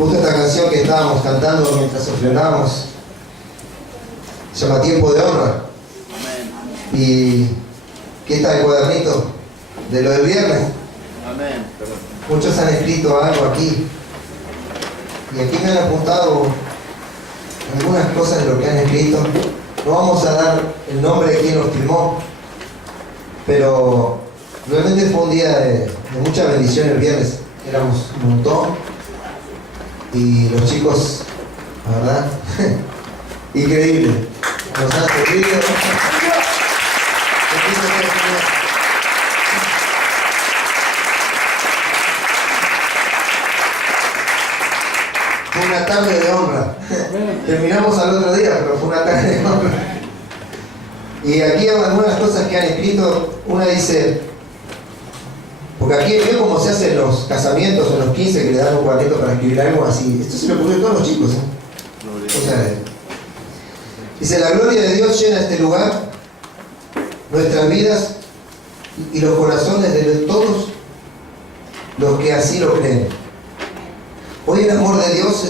Justo esta canción que estábamos cantando mientras ofrendábamos se llama Tiempo de Honra. Y aquí está el cuadernito de lo del viernes. Amén. Muchos han escrito algo aquí. Y aquí me han apuntado algunas cosas de lo que han escrito. No vamos a dar el nombre de quien lo firmó, pero realmente fue un día de mucha bendición el viernes. Éramos un montón y los chicos, la verdad, increíble. Nos han servido. Fue una tarde de honra. Terminamos al otro día, pero fue una tarde de honra. Y aquí hay algunas cosas que han escrito. Una dice, porque aquí veo cómo se hacen los casamientos en los 15 que le dan un cuadrito para escribir algo así. Esto se le ocurrió a todos los chicos, O sea, dice, la gloria de Dios llena este lugar, nuestras vidas y los corazones de todos los que así lo creen. Hoy el amor de Dios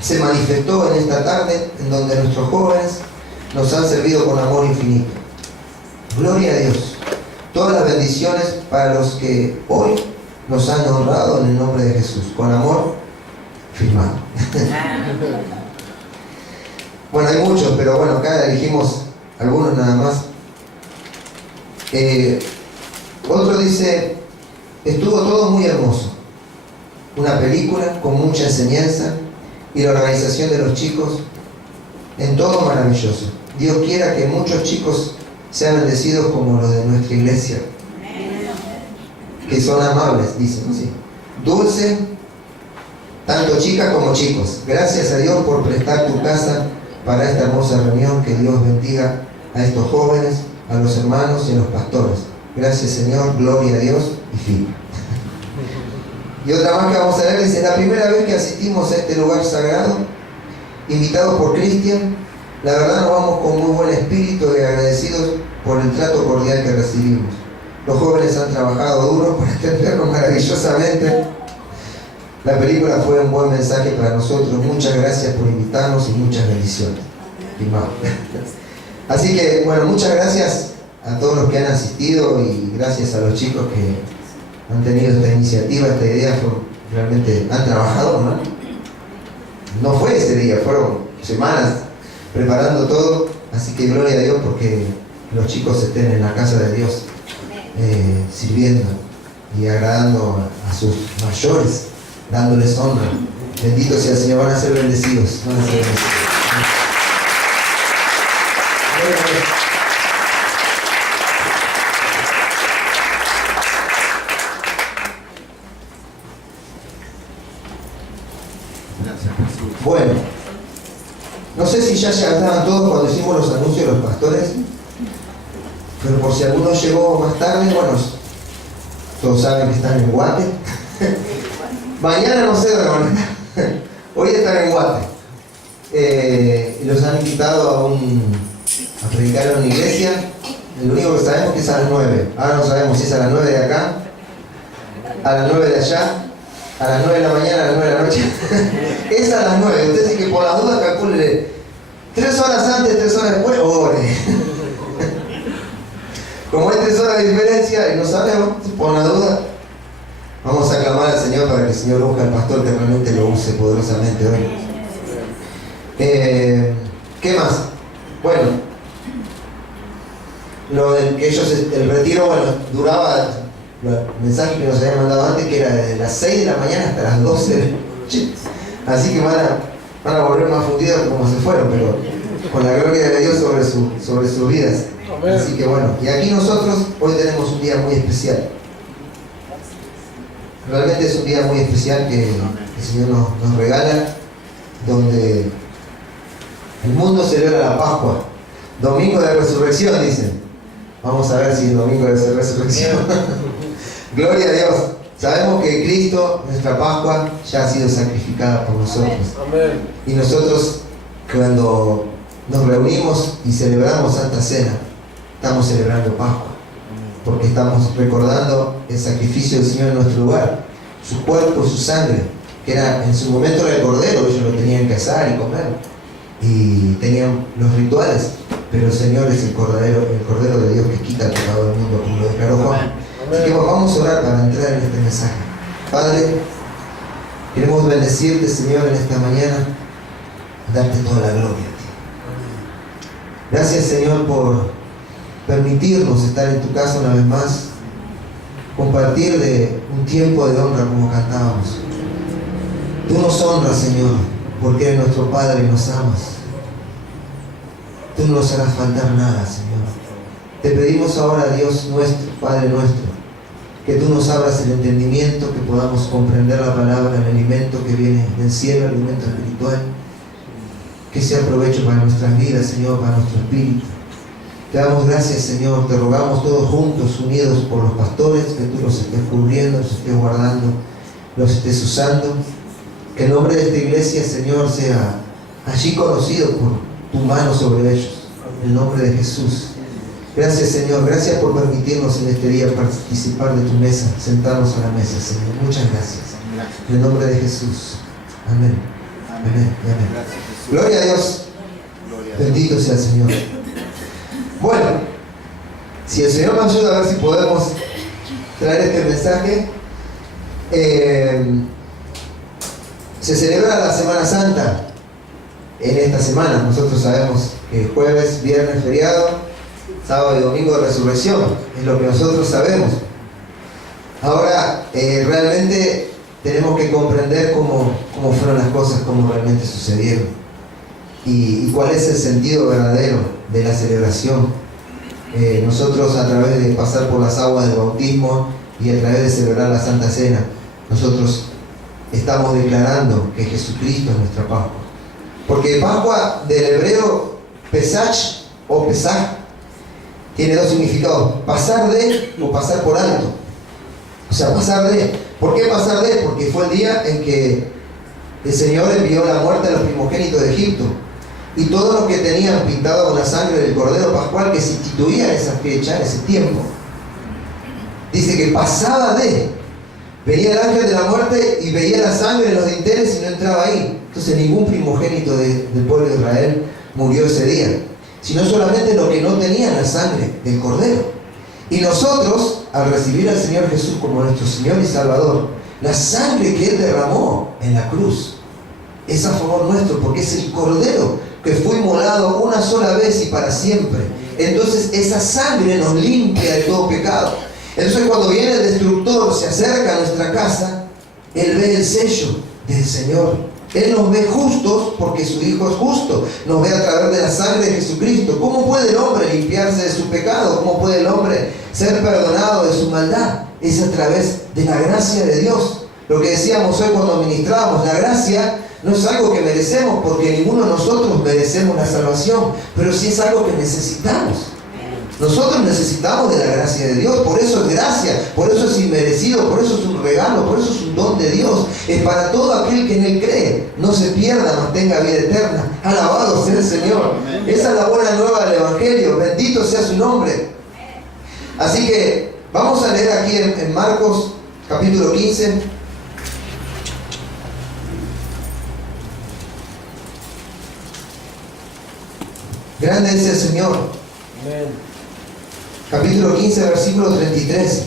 se manifestó en esta tarde, en donde nuestros jóvenes nos han servido con amor infinito. Gloria a Dios. Todas las bendiciones para los que hoy nos han honrado en el nombre de Jesús, con amor firmado. Bueno, hay muchos, pero bueno, acá elegimos algunos nada más. Otro dice, estuvo todo muy hermoso. Una película con mucha enseñanza y la organización de los chicos en todo maravilloso. Dios quiera que muchos chicos sean bendecidos como los de nuestra iglesia, que son amables, dicen así, dulce, tanto chicas como chicos. Gracias a Dios por prestar tu casa para esta hermosa reunión. Que Dios bendiga a estos jóvenes, a los hermanos y a los pastores. Gracias, Señor, gloria a Dios y fin. Y otra más que vamos a leer dice, la primera vez que asistimos a este lugar sagrado, invitados por Cristian, la verdad nos vamos con muy buen espíritu y agradecidos por el trato cordial que recibimos. Los jóvenes han trabajado duro para atendernos maravillosamente. La película fue un buen mensaje para nosotros. Muchas gracias por invitarnos y muchas bendiciones. Así que, bueno, muchas gracias a todos los que han asistido y gracias a los chicos que han tenido esta iniciativa, esta idea. Realmente han trabajado, ¿no? No fue ese día, fueron semanas preparando todo. Así que gloria a Dios porque los chicos estén en la casa de Dios, sirviendo y agradando a sus mayores, dándoles honra. Bendito sea el Señor, van a ser bendecidos. Van a ser bendecidos. Bueno, no sé si ya estaban todos cuando hicimos los anuncios de los pastores, pero por si alguno llegó más tarde, bueno, todos saben que están en Guate. Mañana no sé dónde van a estar. Hoy están en Guate. Y los han invitado a predicar en una iglesia. Lo único que sabemos es que es a las 9. Ahora no sabemos si es a las 9 de acá, a las 9 de allá, a las 9 de la mañana, a las 9 de la noche. Es a las 9. Usted dice que por las dudas calcule 3 horas antes, 3 horas después, ore. Como hay 3 horas de diferencia y no sabemos, por la duda, vamos a clamar al Señor para que el Señor busque al pastor que realmente lo use poderosamente hoy. ¿Qué más? Bueno, lo del que ellos, el retiro, bueno, duraba, el mensaje que nos habían mandado antes, que era de las 6 de la mañana hasta las 12 de la noche. Así que van a volver más fundidos como se fueron, pero con la gloria de Dios sobre sus vidas. Amén. Así que bueno, y aquí nosotros hoy tenemos un día muy especial. Realmente es un día muy especial que el Señor nos regala, donde el mundo celebra la Pascua. Domingo de Resurrección, dicen. Vamos a ver si el domingo de Resurrección. Gloria a Dios. Sabemos que Cristo, nuestra Pascua, ya ha sido sacrificada por nosotros. Amén. Y nosotros, cuando nos reunimos y celebramos Santa Cena, estamos celebrando Pascua. Porque estamos recordando el sacrificio del Señor en nuestro lugar, su cuerpo, su sangre, que que era, en su momento era el cordero, ellos lo tenían que asar y comer, y tenían los rituales, pero el Señor es el cordero de Dios que quita el pecado del mundo, como lo declaró Juan. Así que vamos a orar para entrar en este mensaje. Padre, queremos bendecirte, Señor, en esta mañana, darte toda la gloria a ti. Gracias, Señor, por permitirnos estar en tu casa una vez más, compartir de un tiempo de honra como cantábamos. Tú nos honras, Señor, porque eres nuestro Padre y nos amas. Tú no nos harás faltar nada, Señor. Te pedimos ahora, Dios nuestro, Padre nuestro, que tú nos abras el entendimiento, que podamos comprender la palabra, el alimento que viene del cielo, el alimento espiritual, que sea provecho para nuestras vidas, Señor, para nuestro espíritu. Te damos gracias, Señor, te rogamos todos juntos, unidos por los pastores, que tú los estés cubriendo, los estés guardando, los estés usando. Que el nombre de esta iglesia, Señor, sea allí conocido por tu mano sobre ellos. En el nombre de Jesús. Gracias, Señor. Gracias por permitirnos en este día participar de tu mesa, sentarnos a la mesa, Señor. Muchas gracias. En el nombre de Jesús. Amén. Amén. Amén. Gloria a Dios. Bendito sea el Señor. Bueno, si el Señor nos ayuda a ver si podemos traer este mensaje. Se celebra la Semana Santa en esta semana. Nosotros sabemos que jueves, viernes, feriado, sábado y domingo de resurrección, es lo que nosotros sabemos. Ahora, realmente tenemos que comprender cómo fueron las cosas, cómo realmente sucedieron y cuál es el sentido verdadero de la celebración. Nosotros, a través de pasar por las aguas del bautismo y a través de celebrar la Santa Cena, nosotros estamos declarando que Jesucristo es nuestra Pascua. Porque Pascua del hebreo Pesach o Pesach tiene dos significados: pasar de o pasar por alto. O sea, pasar de. ¿Por qué pasar de? Porque fue el día en que el Señor envió la muerte a los primogénitos de Egipto. Y todos los que tenían pintado con la sangre del Cordero Pascual, que se instituía en esa fecha, en ese tiempo, dice que pasaba de. Venía el ángel de la muerte y veía la sangre en los dinteles y no entraba ahí. Entonces ningún primogénito del pueblo de Israel murió ese día, sino solamente los que no tenían la sangre del Cordero. Y nosotros, al recibir al Señor Jesús como nuestro Señor y Salvador, la sangre que Él derramó en la cruz es a favor nuestro, porque es el Cordero que fue inmolado una sola vez y para siempre. Entonces esa sangre nos limpia de todo pecado. Entonces cuando viene el destructor, se acerca a nuestra casa, Él ve el sello del Señor. Él nos ve justos porque su Hijo es justo. Nos ve a través de la sangre de Jesucristo. ¿Cómo puede el hombre limpiarse de su pecado? ¿Cómo puede el hombre ser perdonado de su maldad? Es a través de la gracia de Dios. Lo que decíamos hoy cuando ministrábamos, la gracia no es algo que merecemos, porque ninguno de nosotros merecemos la salvación, pero sí es algo que necesitamos. Nosotros necesitamos de la gracia de Dios, por eso es gracia, por eso es inmerecido, por eso es un regalo, por eso es un don de Dios. Es para todo aquel que en Él cree, no se pierda, mas tenga vida eterna. Alabado sea el Señor. Esa es la buena nueva del Evangelio, bendito sea su nombre. Así que vamos a leer aquí en Marcos capítulo 15. Grande es el Señor. Amén. Capítulo 15, versículo 33.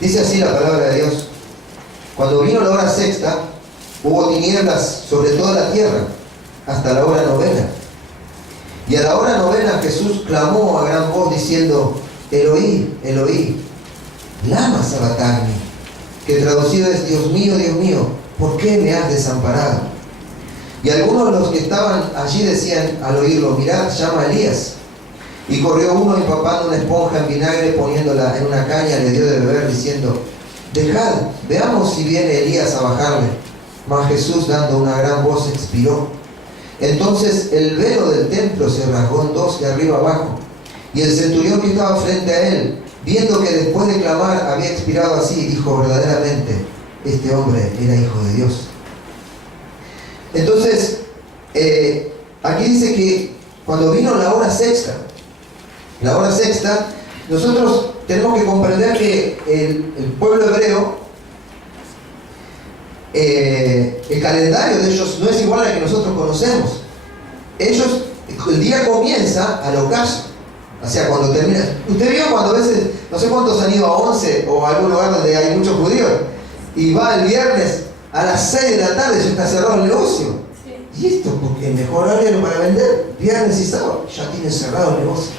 Dice así la palabra de Dios: cuando vino la hora sexta, hubo tinieblas sobre toda la tierra, hasta la hora novena. Y a la hora novena Jesús clamó a gran voz diciendo: Eloí, Eloí, lama sabactani, que traducido es: Dios mío, ¿por qué me has desamparado? Y algunos de los que estaban allí decían al oírlo: mirad, llama a Elías. Y corrió uno empapando una esponja en vinagre, poniéndola en una caña, le dio de beber, diciendo: dejad, veamos si viene Elías a bajarle. Mas Jesús, dando una gran voz, expiró. Entonces el velo del templo se rasgó en dos, de arriba abajo. Y el centurión que estaba frente a él, viendo que después de clamar había expirado así, dijo: verdaderamente, este hombre era hijo de Dios. Entonces, aquí dice que cuando vino la hora sexta nosotros tenemos que comprender que el pueblo hebreo, el calendario de ellos no es igual al que nosotros conocemos. Ellos, el día comienza al ocaso, o sea, cuando termina. Usted vio cuando a veces, no sé cuántos han ido a 11 o a algún lugar donde hay muchos judíos, y va el viernes a las 6 de la tarde y ya está cerrado el negocio. Y esto, porque el mejor horario para vender, viernes y sábado, ya tienen cerrado el negocio.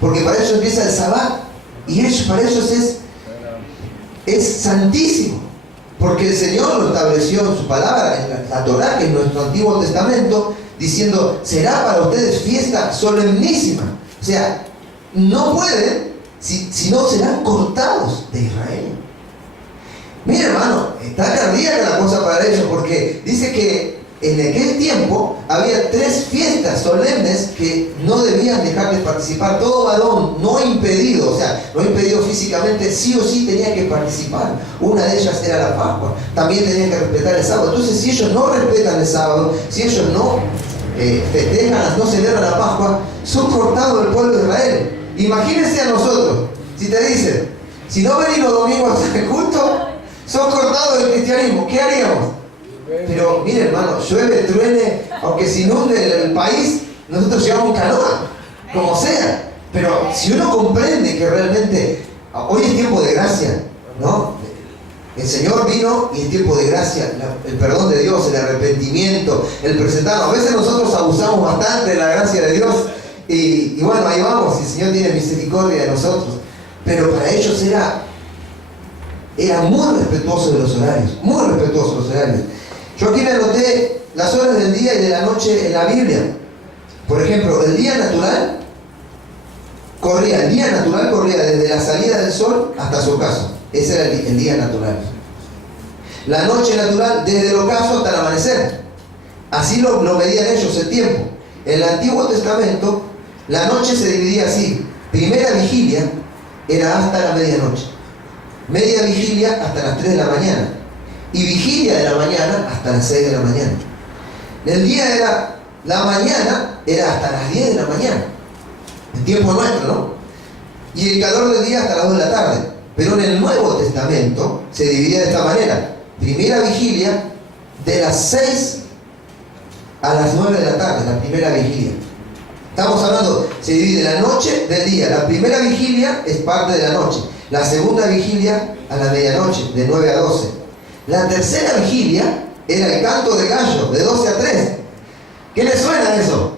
Porque para ellos empieza el sabbat, y para ellos es santísimo. Porque el Señor lo estableció en su palabra, en la Torá, que es nuestro Antiguo Testamento, diciendo, será para ustedes fiesta solemnísima. O sea, no pueden, si no serán cortados de Israel. Mira, hermano, está cardíaca la cosa para ellos, porque dice que en aquel tiempo había 3 fiestas solemnes que no debían dejar de participar. Todo varón no impedido, o sea, no impedido físicamente, sí o sí tenía que participar. Una de ellas era la Pascua. También tenían que respetar el sábado. Entonces, si ellos no respetan el sábado, si ellos no festejan, no celebran la Pascua, son cortados del pueblo de Israel. Imagínense a nosotros, si te dicen, si no venís los domingos al culto, sos cortados del cristianismo, ¿qué haríamos? Pero mire, hermano, llueve, truene, aunque se inunde el país, nosotros llevamos un canoa, como sea. Pero si uno comprende que realmente hoy es tiempo de gracia, ¿no? El Señor vino y es tiempo de gracia, el perdón de Dios, el arrepentimiento, el presentarnos. A veces nosotros abusamos bastante de la gracia de Dios y bueno, ahí vamos, y el Señor tiene misericordia de nosotros. Pero para ellos era muy respetuoso de los horarios, muy respetuoso de los horarios. Yo aquí me anoté las horas del día y de la noche en la Biblia. Por ejemplo, el día natural corría desde la salida del sol hasta su ocaso. Ese era el día natural. La noche natural desde el ocaso hasta el amanecer. Así lo medían ellos el tiempo. En el Antiguo Testamento, la noche se dividía así. Primera vigilia era hasta la medianoche. Media vigilia hasta las 3 de la mañana. Y vigilia de la mañana hasta las 6 de la mañana. El día era, la mañana era hasta las 10 de la mañana. El tiempo nuestro, ¿no? Y el calor del día hasta las 2 de la tarde. Pero en el Nuevo Testamento se dividía de esta manera. Primera vigilia de las 6 a las 9 de la tarde, la primera vigilia. Estamos hablando, se divide la noche del día. La primera vigilia es parte de la noche. La segunda vigilia a la medianoche, de 9 a 12. La tercera vigilia era el canto de gallo, de 12 a 3. ¿Qué le suena eso?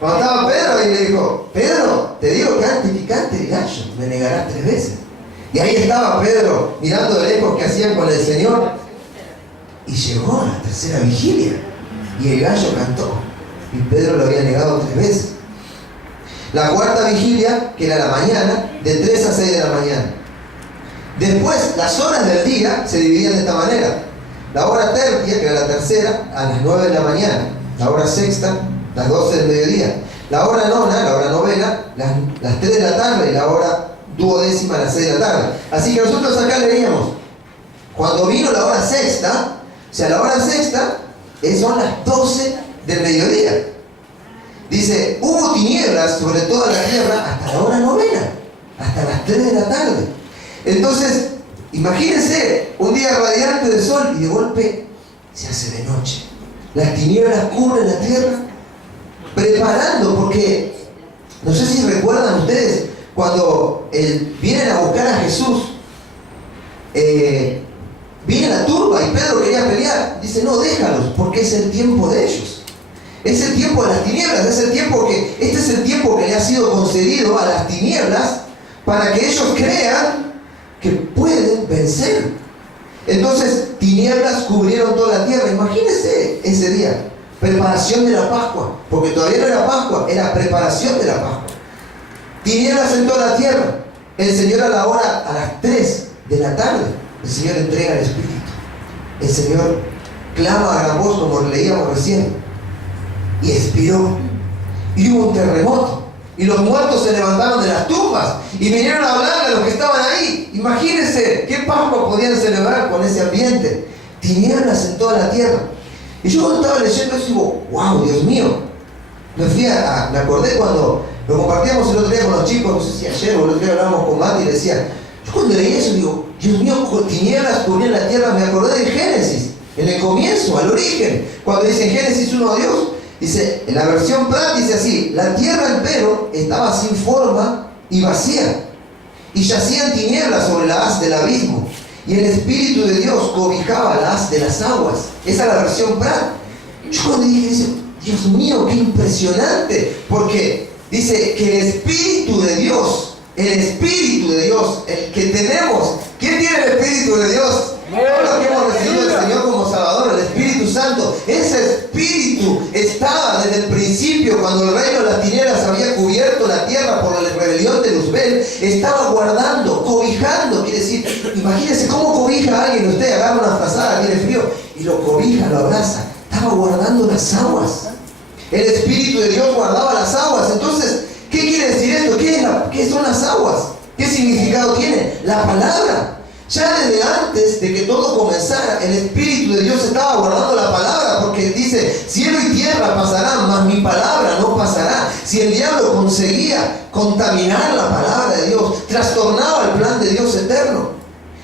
Cuando estaba Pedro y le dijo, Pedro, te digo que antes que cante el gallo, me negarás 3 veces. Y ahí estaba Pedro mirando de lejos qué hacían con el Señor. Y llegó a la tercera vigilia y el gallo cantó. Y Pedro lo había negado 3 veces. La cuarta vigilia, que era la mañana, de 3 a 6 de la mañana. Después, las horas del día se dividían de esta manera. La hora tercia, que era la tercera, a las 9 de la mañana. La hora sexta, las 12 del mediodía. La hora nona, la hora novena, las 3 de la tarde y la hora duodécima a las 6 de la tarde. Así que nosotros acá leíamos, cuando vino la hora sexta, o sea, la hora sexta son las 12 del mediodía. Dice, hubo tinieblas sobre toda la tierra hasta la hora novena, hasta las 3 de la tarde. Entonces, imagínense un día radiante de sol y de golpe se hace de noche. Las tinieblas cubren la tierra, preparando, porque no sé si recuerdan ustedes cuando vienen a buscar a Jesús, viene la turba y Pedro quería pelear. Dice, no, déjalos, porque es el tiempo de ellos. Es el tiempo de las tinieblas, este es el tiempo que le ha sido concedido a las tinieblas para que ellos crean que pueden vencer. Entonces, tinieblas cubrieron toda la tierra. Imagínense ese día, preparación de la Pascua, porque todavía no era Pascua, era preparación de la Pascua. Tinieblas en toda la tierra. El Señor a las 3 de la tarde, el Señor entrega el Espíritu. El Señor clama a gran voz, como leíamos recién, y expiró. Y hubo un terremoto. Y los muertos se levantaron de las tumbas y vinieron a hablar a los que estaban ahí. Imagínense qué Pascua podían celebrar con ese ambiente. Tinieblas en toda la tierra. Y yo cuando estaba leyendo eso digo, wow, Dios mío. Me acordé cuando Lo compartíamos el otro día con los chicos, no sé si ayer o el otro día hablábamos con Mati y le decía, yo cuando leí eso digo, Dios mío, tinieblas cubrían la tierra, me acordé de Génesis, en el comienzo, al origen, cuando dice en Génesis 1 Dios, dice, en la versión Prat dice así, la tierra empero estaba sin forma y vacía, y yacían tinieblas sobre la haz del abismo, y el Espíritu de Dios cobijaba la haz de las aguas. Esa es la versión Prat. Yo cuando dije, Dios mío, qué impresionante, porque dice que el Espíritu de Dios, el que tenemos, ¿quién tiene el Espíritu de Dios? Todos los que hemos recibido al Señor como Salvador, el Espíritu Santo. Ese Espíritu estaba desde el principio, cuando el reino de las tinieblas había cubierto la tierra por la rebelión de Luzbel, estaba guardando, cobijando, quiere decir, imagínense cómo cobija a alguien, usted agarra una frazada, tiene frío, y lo cobija, lo abraza, estaba guardando las aguas. El Espíritu de Dios guardaba las aguas. Entonces, ¿qué quiere decir esto? ¿Qué son las aguas? ¿Qué significado tiene? La palabra. Ya desde antes de que todo comenzara, el Espíritu de Dios estaba guardando la palabra, porque dice, cielo y tierra pasarán, mas mi palabra no pasará. Si el diablo conseguía contaminar la palabra de Dios, trastornaba el plan de Dios eterno.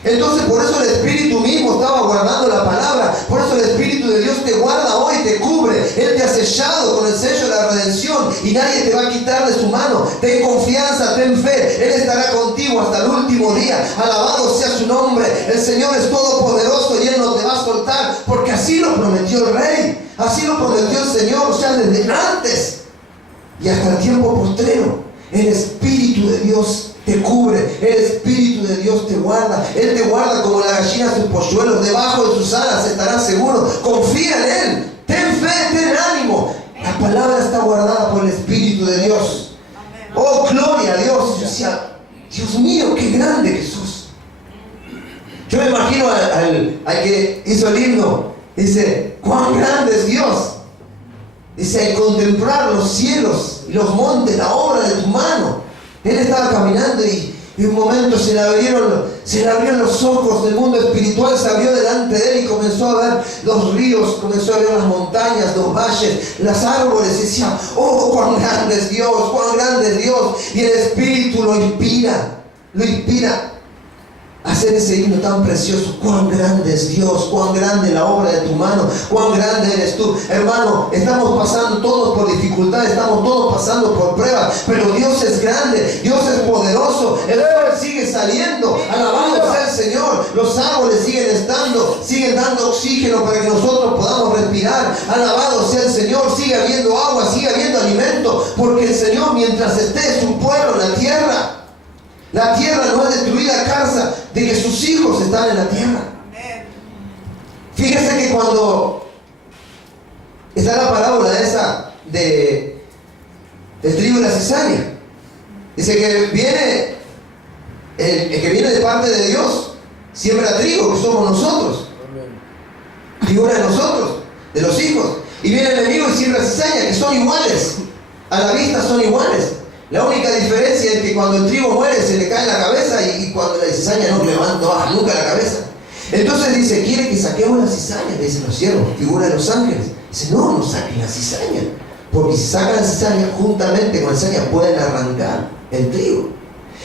Entonces por eso el Espíritu mismo estaba guardando la palabra. Por eso el Espíritu de Dios te guarda hoy, te cubre. Él te ha sellado con el sello de la redención y nadie te va a quitar de su mano. Ten confianza, ten fe. Él estará contigo hasta el último día. Alabado sea su nombre. El Señor es todopoderoso y Él no te va a soltar, porque así lo prometió el Rey. Así lo prometió el Señor ya desde antes y hasta el tiempo postrero. El Espíritu de Dios te cubre, el Espíritu de Dios te guarda. Él te guarda como la gallina sus polluelos, debajo de sus alas estarás seguro. Confía en Él, ten fe, ten ánimo. La palabra está guardada por el Espíritu de Dios. Oh, gloria a Dios. Yo decía, Dios mío, qué grande que sos. Yo me imagino al que hizo el himno, dice, cuán grande es Dios. Dice, al contemplar los cielos y los montes, la obra de tu mano. Él estaba caminando y en un momento se le abrieron los ojos del mundo espiritual, se abrió delante de él y comenzó a ver los ríos, comenzó a ver las montañas, los valles, los árboles, y decía, oh, cuán grande es Dios, cuán grande es Dios. Y el Espíritu lo inspira a hacer ese himno tan precioso. Cuán grande es Dios, cuán grande la obra de tu mano, cuán grande eres tú. Hermano, estamos pasando todos por dificultades, estamos todos pasando por pruebas, pero Dios es grande, Dios es poderoso. El sol sigue saliendo, alabado sea el Señor. Los árboles siguen dando oxígeno para que nosotros podamos respirar. Alabado sea el Señor. Sigue habiendo agua, sigue habiendo alimento, porque el Señor, mientras esté su pueblo en la tierra no es destruida a causa de que sus hijos están en la tierra. Fíjese que cuando está la parábola esa del trigo y la cizaña, dice que viene el que viene de parte de Dios, siembra trigo, que somos nosotros, figura de nosotros, de los hijos, y viene el enemigo y siembra cizaña, que son iguales, a la vista son iguales. La única diferencia es que cuando el trigo muere se le cae la cabeza y cuando la cizaña no baja nunca la cabeza. Entonces dice, ¿quiere que saquemos la cizaña? Le dicen los siervos, figura de los ángeles. Dice, no saquen la cizaña, porque si sacan la cizaña, juntamente con la cizaña pueden arrancar el trigo.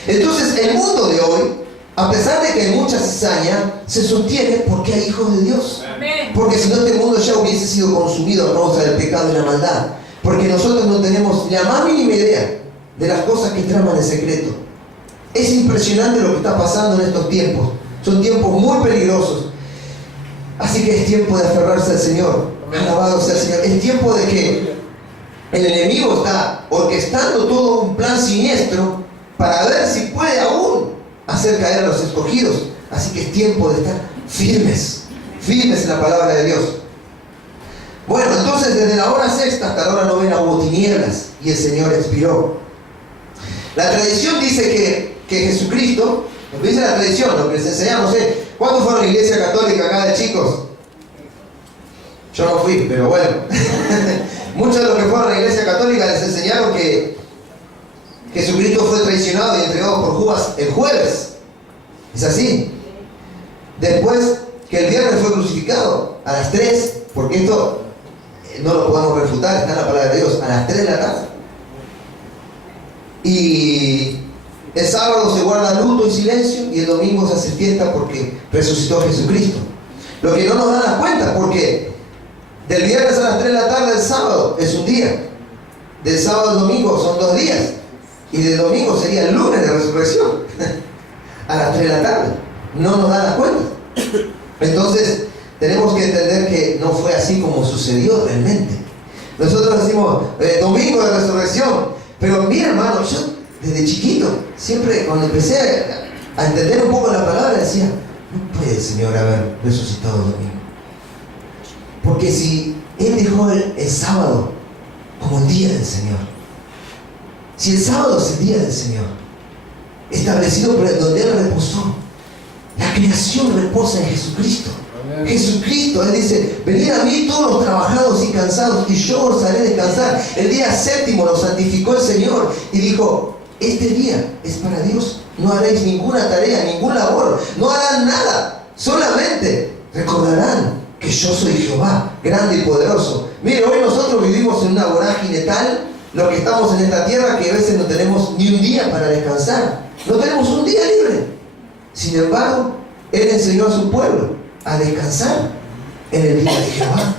Entonces el mundo de hoy, a pesar de que hay mucha cizaña, se sostiene porque hay hijos de Dios. Porque si no, este mundo ya hubiese sido consumido a causa del pecado y la maldad. Porque nosotros no tenemos la más mínima idea de las cosas que traman en secreto. Es impresionante lo que está pasando en estos tiempos. Son tiempos muy peligrosos. Así que es tiempo de aferrarse al Señor. Alabado sea el Señor. Es tiempo de que el enemigo está orquestando todo un plan siniestro para ver si puede aún hacer caer a los escogidos. Así que es tiempo de estar firmes en la palabra de Dios. Bueno, entonces desde la hora sexta hasta la hora novena hubo tinieblas y el Señor expiró. La tradición dice que Jesucristo, lo que dice la tradición, lo que les enseñamos es, ¿cuántos fueron a la iglesia católica acá de chicos? Yo no fui, pero bueno. Muchos de los que fueron a la iglesia católica les enseñaron que Jesucristo fue traicionado y entregado por Judas el jueves. Es así. Después que el viernes fue crucificado a las 3, porque esto no lo podemos refutar, está en la palabra de Dios, a las 3 de la tarde. Y el sábado se guarda luto y silencio, y el domingo se hace fiesta porque resucitó Jesucristo. Lo que no nos dan las cuentas, porque del viernes a las 3 de la tarde del sábado es un día, del sábado al domingo son 2 días, y del domingo sería el lunes de resurrección a las 3 de la tarde. No nos dan las cuentas. Entonces tenemos que entender que no fue así como sucedió realmente. Nosotros decimos domingo de resurrección, pero mira, hermano, yo desde chiquito siempre, cuando empecé a entender un poco la palabra, decía: no puede el Señor haber resucitado el domingo, porque si Él dejó el sábado como el día del Señor, si el sábado es el día del Señor, establecido por donde Él reposó, la creación reposa en Jesucristo. Amén. Jesucristo, Él dice: venid a mí todos los trabajados y cansados, y yo os haré descansar. El día séptimo lo santificó el Señor y dijo: este día es para Dios, no haréis ninguna tarea, ningún labor, no harán nada, solamente recordarán que yo soy Jehová, grande y poderoso. Mire, hoy nosotros vivimos en una vorágine tal, los que estamos en esta tierra, que a veces no tenemos ni un día para descansar, no tenemos un día libre. Sin embargo, Él enseñó a su pueblo a descansar en el día de Jehová.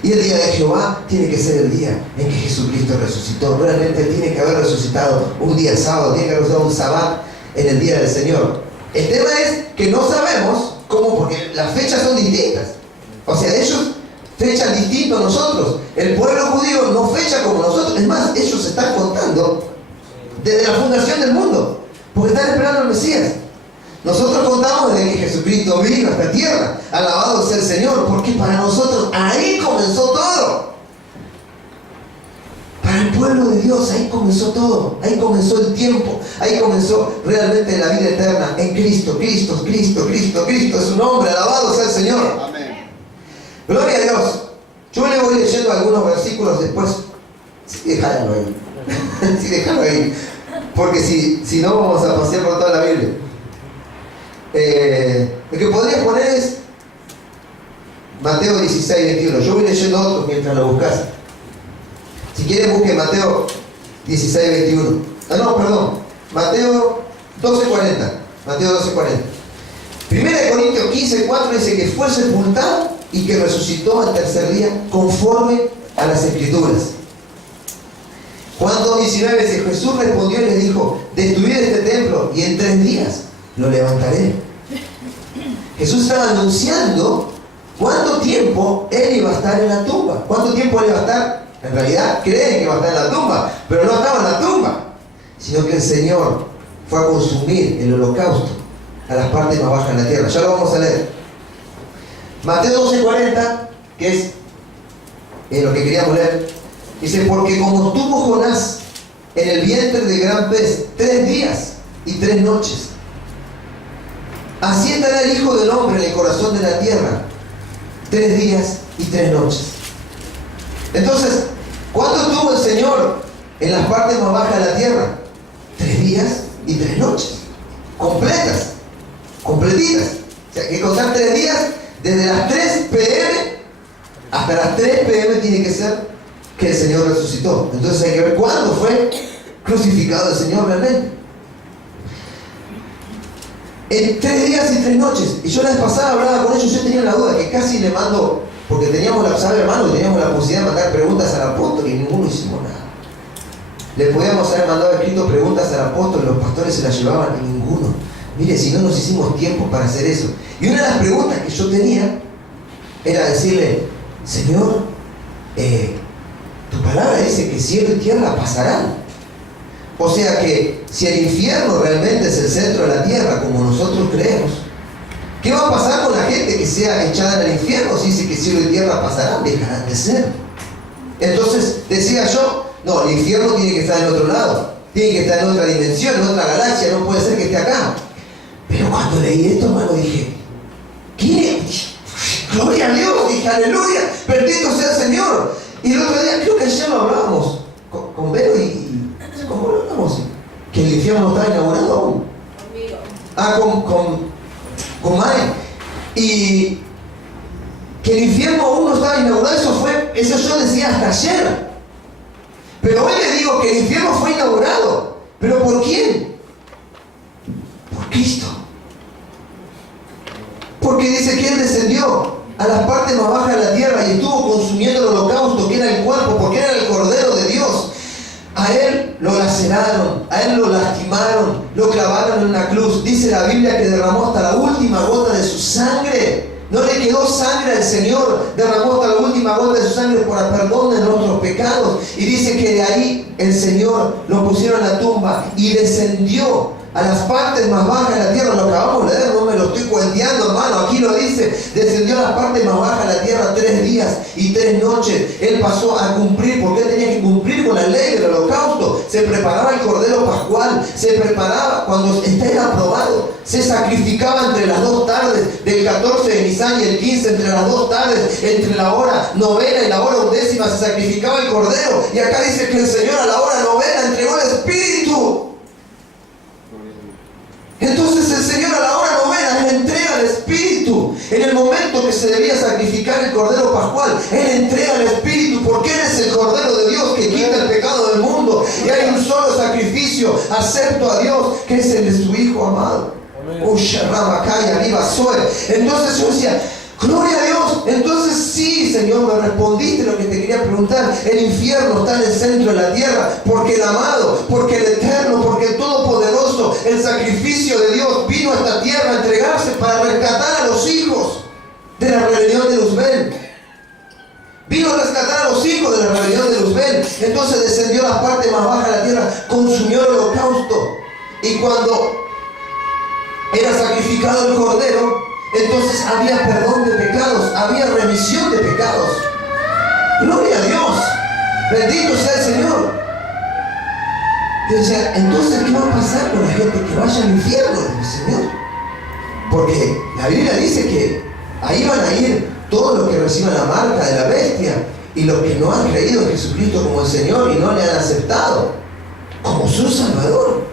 Y el día de Jehová tiene que ser el día en que Jesucristo resucitó. Realmente Él tiene que haber resucitado un día sábado, tiene que haber resucitado un sabbat en el día del Señor. El tema es que no sabemos cómo, porque las fechas son distintas. O sea, ellos fechan distinto a nosotros. El pueblo judío no fecha como nosotros. Es más, ellos están contando desde la fundación del mundo, porque están esperando al Mesías. Nosotros contamos desde que Jesucristo vino a esta tierra. Alabado sea el Señor, porque para nosotros ahí comenzó todo. Para el pueblo de Dios ahí comenzó todo. Ahí comenzó el tiempo. Ahí comenzó realmente la vida eterna en Cristo. Cristo es su nombre. Alabado sea el Señor. Amén. Gloria a Dios. Yo le voy leyendo algunos versículos después. Sí, déjalo ahí. Sí, déjalo ahí. Porque si no vamos a pasear por toda la Biblia. Lo que podría poner es Mateo 16, 21. Yo voy leyendo otros mientras lo buscas. Si quieren, busquen Mateo 16, 21. Mateo 12, 40. Mateo 12, 40. 1 Corintios 15, 4 dice que fue sepultado y que resucitó al tercer día conforme a las Escrituras. Juan 2:19 dice: Jesús respondió y les dijo: destruid este templo y en 3 días lo levantaré. Jesús estaba anunciando cuánto tiempo Él iba a estar en la tumba. ¿Cuánto tiempo Él iba a estar? En realidad creen que va a estar en la tumba, pero no estaba en la tumba, sino que el Señor fue a consumir el holocausto a las partes más bajas de la tierra. Ya lo vamos a leer. Mateo 12:40, que es lo que queríamos leer, dice: porque como estuvo Jonás en el vientre del gran pez 3 días y 3 noches, así estará el Hijo del Hombre en el corazón de la tierra 3 días y 3 noches. Entonces, ¿cuánto estuvo el Señor en las partes más bajas de la tierra? 3 días y 3 noches. Completas. Completitas. O sea, hay que contar 3 días. Desde las 3 p.m. hasta las 3 p.m. tiene que ser que el Señor resucitó. Entonces hay que ver cuándo fue crucificado el Señor realmente. En 3 días y 3 noches. Y yo la vez pasada hablaba con ellos. Yo tenía la duda que casi le mando, porque teníamos la posibilidad de mandar preguntas al apóstol y ninguno hicimos nada. Le podíamos haber mandado escrito preguntas al apóstol, los pastores se las llevaban y ninguno. Mire, si no nos hicimos tiempo para hacer eso. Y una de las preguntas que yo tenía era decirle: Señor, tu palabra dice que cielo y tierra pasarán. O sea que si el infierno realmente es el centro de la tierra, como nosotros creemos, ¿qué va a pasar con la gente que sea echada en el infierno? Si dice que cielo y tierra pasarán, dejarán de ser. Entonces decía yo: no, el infierno tiene que estar en otro lado, tiene que estar en otra dimensión, en otra galaxia, no puede ser que esté acá. Pero cuando leí esto, hermano, dije: ¿qué? Gloria a Dios, dije: aleluya, bendito sea el Señor. Y el otro día, creo que ayer lo hablábamos con Vero y ¿cómo lo hablamos? Que el infierno no está inaugurado aún. Conmigo. Con Mari. Y que el infierno aún no estaba inaugurado. Eso yo decía hasta ayer. Pero hoy le digo que el infierno fue inaugurado. ¿Pero por quién? Por Cristo. Porque dice que Él descendió a las partes más bajas de la tierra y estuvo consumiendo el holocausto, que era el cuerpo, porque era el Cordero de Dios. A Él lo laceraron, a Él lo lastimaron, lo clavaron en una cruz. Dice la Biblia que derramó hasta la última gota de su sangre. No le quedó sangre al Señor, derramó hasta la última gota de su sangre por el perdón de nuestros pecados. Y dice que de ahí el Señor lo pusieron en la tumba y descendió a las partes más bajas de la tierra. Lo acabamos de leer, no me lo estoy cuenteando, hermano, aquí lo dice. Descendió a las partes más bajas de la tierra 3 días y 3 noches. Él pasó a cumplir, porque él tenía que cumplir con la ley del holocausto. Se preparaba el cordero pascual, se preparaba cuando era aprobado. Se sacrificaba entre las 2 tardes del 14 de Nisan y el 15, entre las 2 tardes, entre la hora novena y la hora 11, se sacrificaba el cordero. Y acá dice que el Señor a la hora novena entregó el Espíritu. Entonces el Señor a la hora novena, Él entrega el Espíritu. En el momento que se debía sacrificar el Cordero Pascual, Él entrega el Espíritu, porque Él es el Cordero de Dios que quita el pecado del mundo. Y hay un solo sacrificio acepto a Dios, que es el de su Hijo amado. Entonces yo decía, gloria a Dios. Entonces sí, Señor, me respondiste lo que te quería preguntar. El infierno está en el centro de la tierra, porque el amado, porque el eterno, porque el todopoderoso, el sacrificio de Dios vino a esta tierra a entregarse para rescatar a los hijos de la rebelión de Luzbel. Vino a rescatar a los hijos de la rebelión de Luzbel. Entonces descendió a la parte más baja de la tierra, consumió el holocausto. Y cuando era sacrificado el cordero, entonces había perdón de pecados, había remisión de pecados. Gloria a Dios, bendito sea el Señor. Y decía, entonces ¿qué va a pasar con la gente que vaya al infierno? Dice el Señor, porque la Biblia dice que ahí van a ir todos los que reciban la marca de la bestia y los que no han creído en Jesucristo como el Señor y no le han aceptado como su Salvador.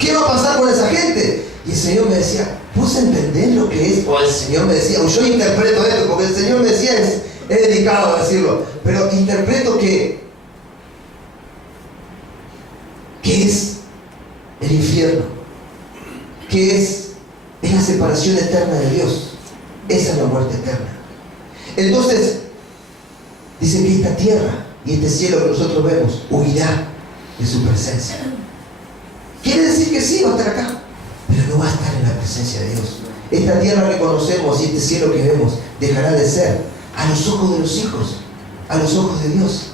¿Qué va a pasar con esa gente? Y el Señor me decía, ¿vos entendés lo que es? O el Señor me decía, o yo interpreto esto, porque el Señor me decía, es delicado decirlo, pero interpreto que es el infierno, que es la separación eterna de Dios. Esa es la muerte eterna. Entonces, dice que esta tierra y este cielo que nosotros vemos huirá de su presencia. Quiere decir que sí va a estar acá, pero no va a estar en la presencia de Dios. Esta tierra que conocemos y este cielo que vemos dejará de ser a los ojos de los hijos, a los ojos de Dios.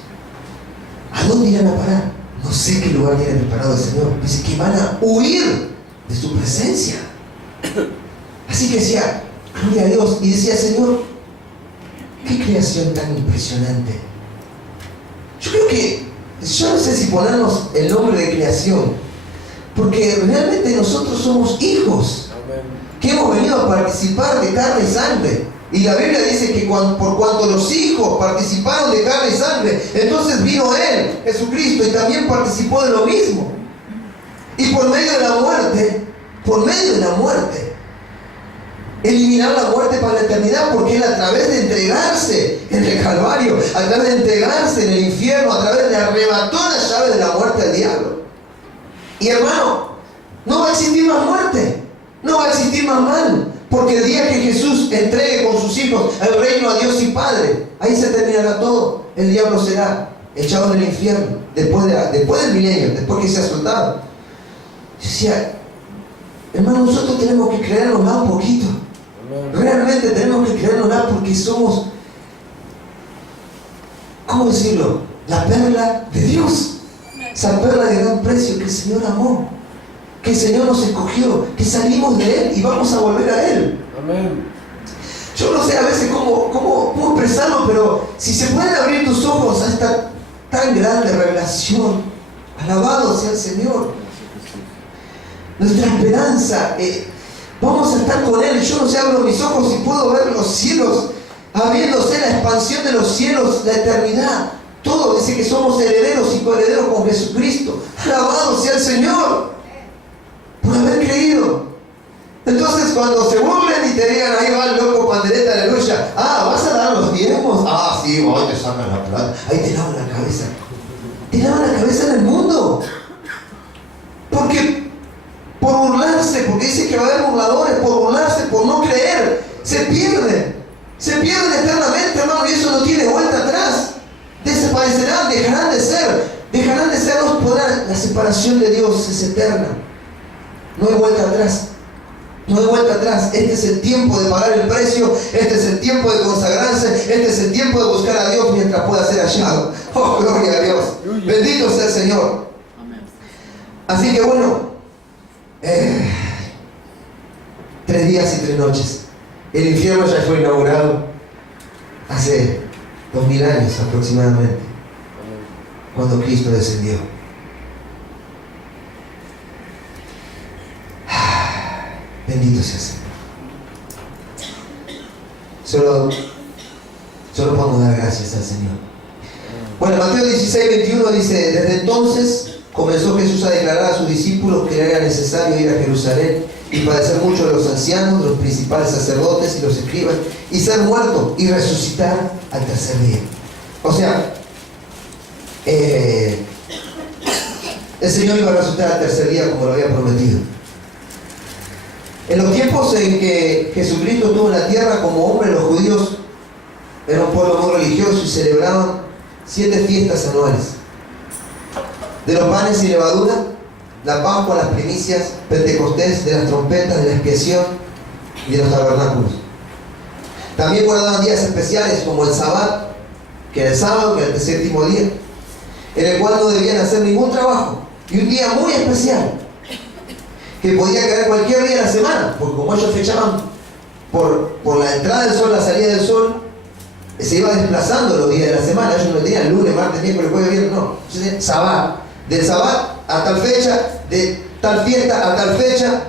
¿A dónde irán a parar? No sé qué lugar tiene preparado el Señor. Dice que van a huir de su presencia. Así que decía, gloria a Dios. Y decía, Señor, qué creación tan impresionante. Yo creo que, yo no sé si ponernos el nombre de creación, porque realmente nosotros somos hijos. Amén. Que hemos venido a participar de carne y sangre. Y la Biblia dice que por cuanto los hijos participaron de carne y sangre, entonces vino Él, Jesucristo, y también participó de lo mismo. Y por medio de la muerte, eliminar la muerte para la eternidad, porque Él a través de entregarse en el Calvario, a través de entregarse en el infierno, a través de arrebató la llave de la muerte al diablo. Y hermano, no va a existir más muerte, no va a existir más mal, porque el día que Jesús entregue con sus hijos el reino a Dios y Padre, ahí se terminará todo. El diablo será echado en el infierno, después del milenio, después que sea soltado. Yo decía, hermano, nosotros tenemos que creérnosla un poquito. Realmente tenemos que creérnosla, porque somos, ¿cómo decirlo?, la perla de Dios. Esa perla de gran precio que el Señor amó, que el Señor nos escogió, que salimos de Él y vamos a volver a Él. Amén. Yo no sé a veces cómo expresarlo, pero si se pueden abrir tus ojos a esta tan grande revelación, alabado sea el Señor. Nuestra esperanza, vamos a estar con Él. Yo no sé, abro mis ojos y puedo ver los cielos, abriéndose la expansión de los cielos, la eternidad. Todo dice que somos herederos y coherederos con Jesucristo. Alabado sea el Señor por haber creído. Entonces cuando se burlen y te digan, ahí va el loco pandereta, aleluya, ¿vas a dar los diezmos? Sí, hoy te sacan la plata, ahí te lavan la cabeza. Te lavan la cabeza en el mundo. que va a haber burladores por burlarse, por no creer. Se pierden eternamente, hermano, y eso no tiene vuelta atrás. Desaparecerán, dejarán de ser, no podrán. La separación de Dios es eterna. No hay vuelta atrás. No hay vuelta atrás. Este es el tiempo de pagar el precio. Este es el tiempo de consagrarse. Este es el tiempo de buscar a Dios mientras pueda ser hallado. Oh, gloria a Dios. Bendito sea el Señor. Así que bueno, 3 días y 3 noches. El infierno ya fue inaugurado hace 2000 años aproximadamente, cuando Cristo descendió. Bendito sea el Señor. Solo podemos dar gracias al Señor. Bueno, Mateo 16:21 dice: desde entonces comenzó Jesús a declarar a sus discípulos que era necesario ir a Jerusalén y padecer mucho de los ancianos, de los principales sacerdotes y los escribas, y ser muerto y resucitar al tercer día. O sea, el Señor iba a resucitar al tercer día como lo había prometido. En los tiempos en que Jesucristo estuvo en la tierra como hombre, los judíos eran un pueblo muy religioso y celebraban 7 fiestas anuales: de los panes sin levadura, la Pascua, las primicias, Pentecostés, de las trompetas, de la expiación y de los tabernáculos. También guardaban días especiales como el Sabbat, que era el sábado, que era el 7º día, en el cual no debían hacer ningún trabajo, y un día muy especial que podía caer cualquier día de la semana, porque como ellos fechaban por la entrada del sol, la salida del sol, se iba desplazando los días de la semana. Ellos no tenían lunes, martes, miércoles, jueves, viernes, no. Entonces, Sabbat, del Sabbat a tal fecha, de tal fiesta a tal fecha,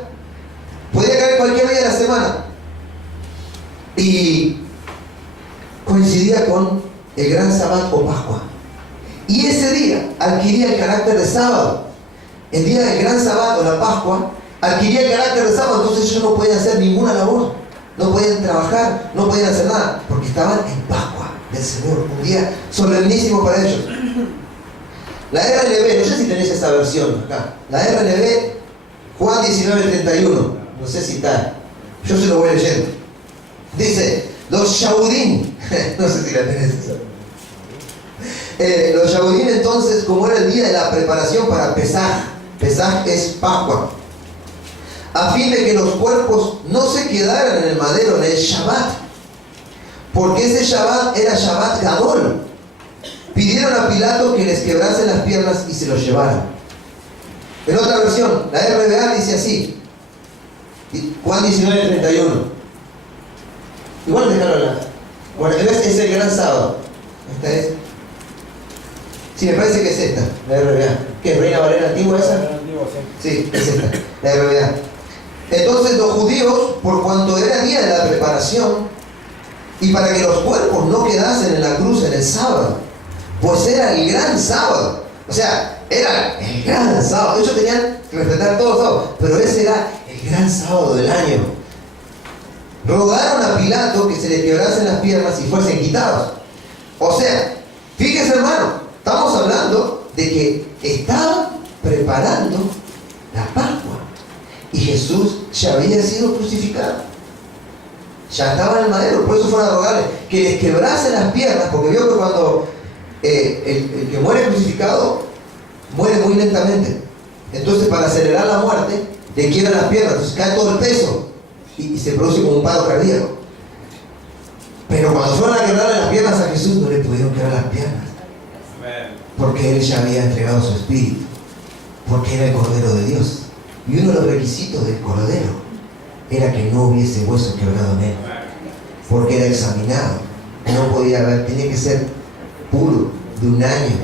podía caer cualquier día de la semana, y coincidía con el gran Sabbat o Pascua, y ese día adquiría el carácter de sábado. El día del gran Sabbat o la Pascua adquiría el carácter de sábado. Entonces ellos no podían hacer ninguna labor, no podían trabajar, no podían hacer nada, porque estaban en Pascua del Señor, un día solemnísimo para ellos. La RNB, no sé si tenéis esa versión acá, la RNB, Juan 19:31, no sé si está, yo se lo voy leyendo. Dice: los Shavudim, no sé si la tenés esa. Los Shavudim, entonces, como era el día de la preparación para Pesaj es Pascua, a fin de que los cuerpos no se quedaran en el madero en el Shabbat, porque ese Shabbat era Shabbat Gadol, pidieron a Pilato que les quebrase las piernas y se los llevaran. En otra versión, la RBA dice así, Juan 19:31. Igual dejaron la... Bueno, es el gran sábado. Esta es... Sí, me parece que es esta, la RBA. ¿Qué es Reina Valera Antigua esa? Sí, es esta, la RBA. Entonces los judíos, por cuanto era día de la preparación, y para que los cuerpos no quedasen en la cruz en el sábado, pues era el gran sábado. O sea, era el gran sábado. Ellos tenían que respetar todos los sábados, pero ese era el gran sábado del año. Rogaron a Pilato que se les quebrasen las piernas y fuesen quitados. O sea, fíjense, hermano, estamos hablando de que estaban preparando la Pascua y Jesús ya había sido crucificado, ya estaba en el madero. Por eso fueron a rogarle que les quebrasen las piernas, porque vio que cuando el que muere crucificado muere muy lentamente. Entonces, para acelerar la muerte, le quiebran las piernas, entonces cae todo el peso y se produce como un paro cardíaco. Pero cuando fueron a quebrarle las piernas a Jesús, no le pudieron quebrar las piernas, porque Él ya había entregado su espíritu, porque era el Cordero de Dios. Y uno de los requisitos del Cordero era que no hubiese hueso quebrado en Él, porque era examinado, no podía haber, tenía que ser puro, de un año,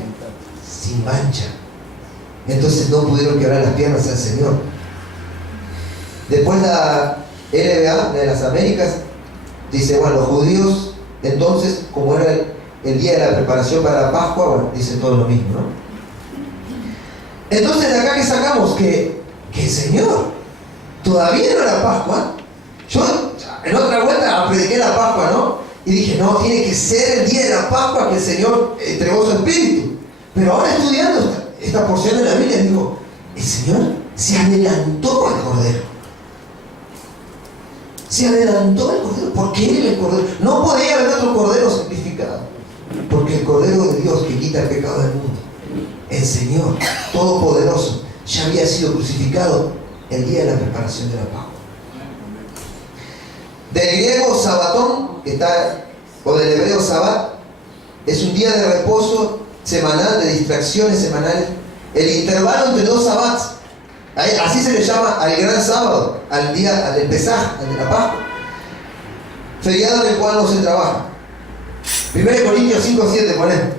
sin mancha. Entonces no pudieron quebrar las piernas al Señor. Después la LBA, de las Américas, dice, bueno, los judíos, entonces, como era el día de la preparación para la Pascua, bueno, dice todo lo mismo, ¿no? Entonces, de acá que sacamos que el Señor todavía no era Pascua. Yo en otra vuelta prediqué la Pascua, ¿no? Y dije, no, tiene que ser el día de la Pascua que el Señor entregó su espíritu. Pero ahora estudiando esta porción de la Biblia, digo, el Señor se adelantó al Cordero. Se adelantó el cordero, porque Él era el cordero. No podía haber otro cordero sacrificado, porque el cordero de Dios que quita el pecado del mundo, el Señor Todopoderoso, ya había sido crucificado el día de la preparación de la Pascua. Del griego sabatón, que está, o del hebreo sabat, es un día de reposo semanal, de distracciones semanales, el intervalo entre dos sabats. Así se le llama al gran sábado, al día, al Pesaj, al de la Pascua, feriado en el cual no se trabaja. 1 Corintios 5:7, ponemos.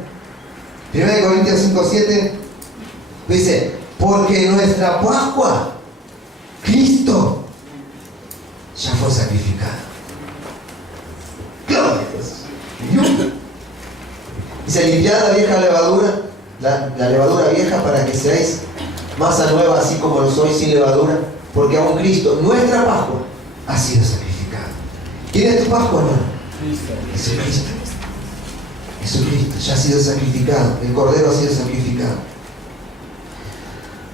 1 Corintios 5:7 dice: porque nuestra Pascua, Cristo, ya fue sacrificado. Gloria a Dios. Dice: limpiad la vieja levadura, la levadura vieja, para que seáis masa nueva, así como lo sois, sin levadura, porque aún Cristo, nuestra Pascua, ha sido sacrificado. ¿Quién es tu Pascua, hermano? Jesucristo. Jesucristo ya ha sido sacrificado, el Cordero ha sido sacrificado.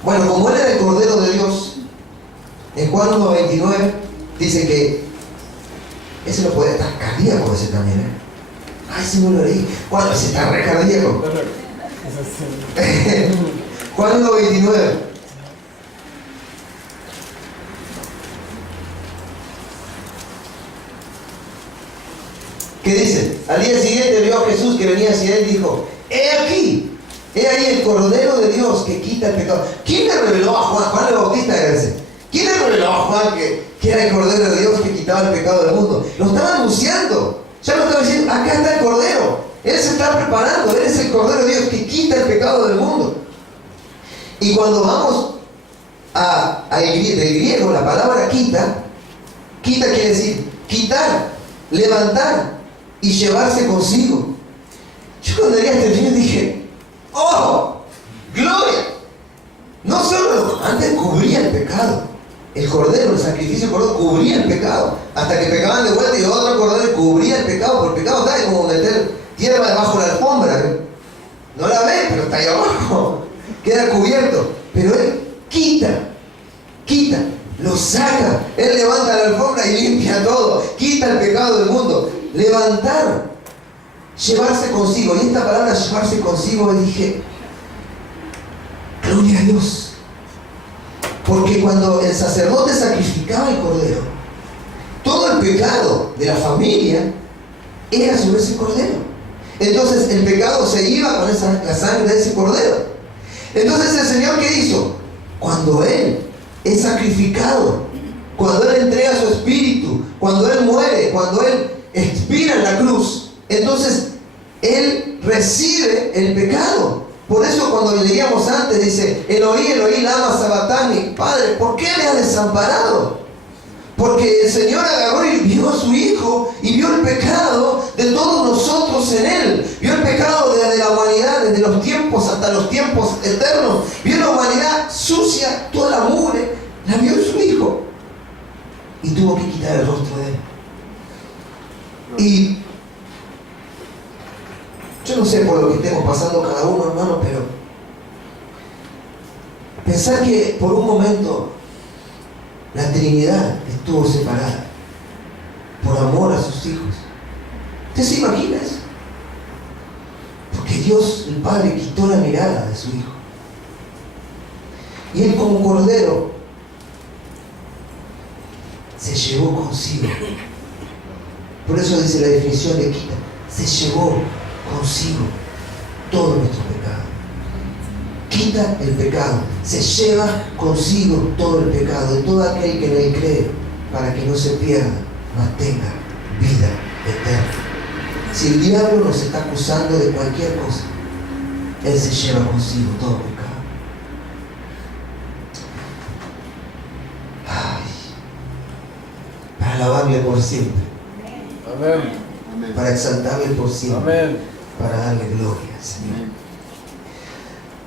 Bueno, como Él era el Cordero de Dios, en Juan 1:29 dice que ese lo podía estar cardíaco, ese también, ¿eh? Ay, si no lo leí. Juan, ese está re cardíaco. Juan 1:29. ¿Qué dice? Al día siguiente vio a Jesús que venía hacia él y dijo: he aquí, he ahí el Cordero de Dios que quita el pecado. ¿Quién le reveló a Juan? Juan el Bautista era ese. ¿Quién le reveló a Juan que era el Cordero de Dios que quitaba el pecado del mundo? Lo estaba anunciando. Ya lo estaba diciendo: acá está el Cordero. Él se está preparando. Él es el Cordero de Dios que quita el pecado del mundo. Y cuando vamos del griego, la palabra quita quiere decir quitar, levantar y llevarse consigo. Yo cuando leí este libro dije: ¡oh! ¡Gloria! No solo antes cubría el pecado. El cordero, el sacrificio del cordero cubría el pecado. Hasta que pecaban de vuelta y otro cordero cubría el pecado. Porque el pecado está como meter tierra debajo de la alfombra, ¿eh? No la ven, pero está ahí abajo. Queda cubierto. Pero Él quita, lo saca. Él levanta la alfombra y limpia todo. Quita el pecado del mundo. Levantar, llevarse consigo. Y esta palabra llevarse consigo, dije: gloria a Dios. Porque cuando el sacerdote sacrificaba el cordero, todo el pecado de la familia era sobre ese cordero. Entonces el pecado se iba con la sangre de ese cordero. Entonces el Señor, ¿qué hizo? Cuando Él es sacrificado, cuando Él entrega su espíritu, cuando Él muere, cuando Él expira en la cruz, entonces Él recibe el pecado. Por eso cuando leíamos antes dice: Elohí, Elohí, lama sabacthani. Padre, ¿por qué me has desamparado? Porque el Señor agarró y vio a su Hijo y vio el pecado de todos nosotros en Él. Vio el pecado desde la humanidad, desde los tiempos hasta los tiempos eternos. Vio la humanidad sucia, toda la mugre, la vio en su Hijo. Y tuvo que quitar el rostro de Él. Y yo no sé por lo que estemos pasando cada uno, hermano, pero pensar que por un momento la Trinidad estuvo separada por amor a sus hijos. ¿Usted se imagina eso? Porque Dios, el Padre, quitó la mirada de su Hijo. Y Él, como cordero, se llevó consigo. Por eso dice la definición de quita: se llevó consigo todo nuestro pecado. Quita el pecado, se lleva consigo todo el pecado de todo aquel que en Él cree, para que no se pierda, mas tenga vida eterna. Si el diablo nos está acusando de cualquier cosa, Él se lleva consigo todo pecado. Ay, para alabarle por siempre. Amén. Para exaltarle por siempre. Amén. Para darle gloria al Señor.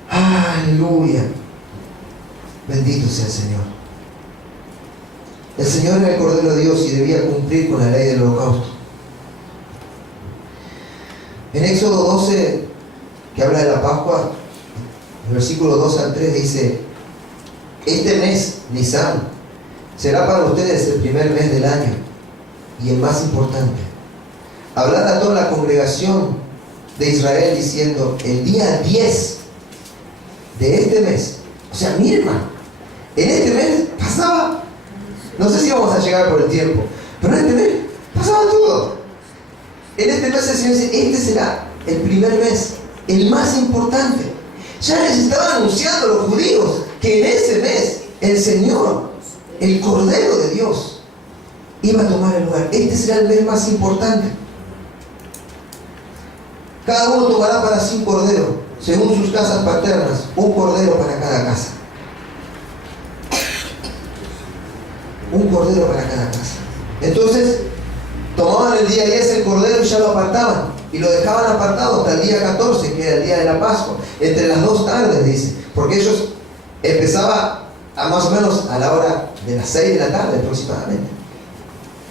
Aleluya. Bendito sea el Señor. El Señor era el Cordero de Dios y debía cumplir con la ley del holocausto. En Éxodo 12, que habla de la Pascua, el versículo 2 al 3 dice: este mes, Nisan, será para ustedes el primer mes del año. y el más importante. Hablar a toda la congregación de Israel diciendo, el día 10 de este mes, o sea, mi hermano, en este mes pasaba, no sé si vamos a llegar por el tiempo, pero en este mes pasaba todo. En este mes el Señor dice, este será el primer mes, el más importante. Ya les estaban anunciando los judíos que en ese mes el Señor, el Cordero de Dios, iba a tomar el lugar. Este será el mes más importante. Cada uno tomará para sí un cordero, según sus casas paternas, un cordero para cada casa. Un cordero para cada casa. Entonces, tomaban el día 10 el cordero y ya lo apartaban. Y lo dejaban apartado hasta el día 14, que era el día de la Pascua. Entre las 2 tardes, dice. Porque ellos empezaba a más o menos a la hora de las 6 de la tarde aproximadamente.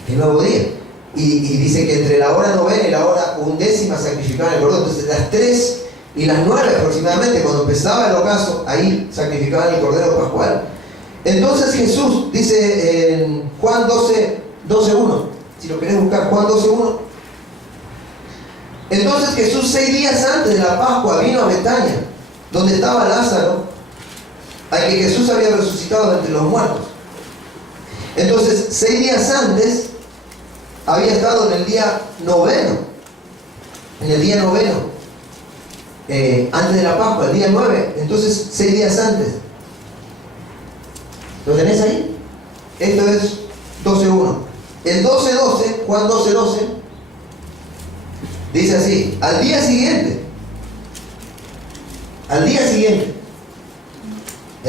El nuevo día. Y dice que entre la hora 9 y la hora 11 sacrificaban el cordero. Entonces, las 3 y las 9 aproximadamente, cuando empezaba el ocaso, ahí sacrificaban el cordero pascual. Entonces Jesús dice en Juan 12:1, si lo querés buscar, Juan 12:1. Entonces Jesús 6 días antes de la Pascua vino a Betania, donde estaba Lázaro, al que Jesús había resucitado de entre los muertos. Entonces 6 días antes había estado en el día noveno, antes de la Pascua, el día 9, entonces 6 días antes. ¿Lo tenés ahí? Esto es 12:1. El 12:12, Juan 12:12, dice así: al día siguiente, el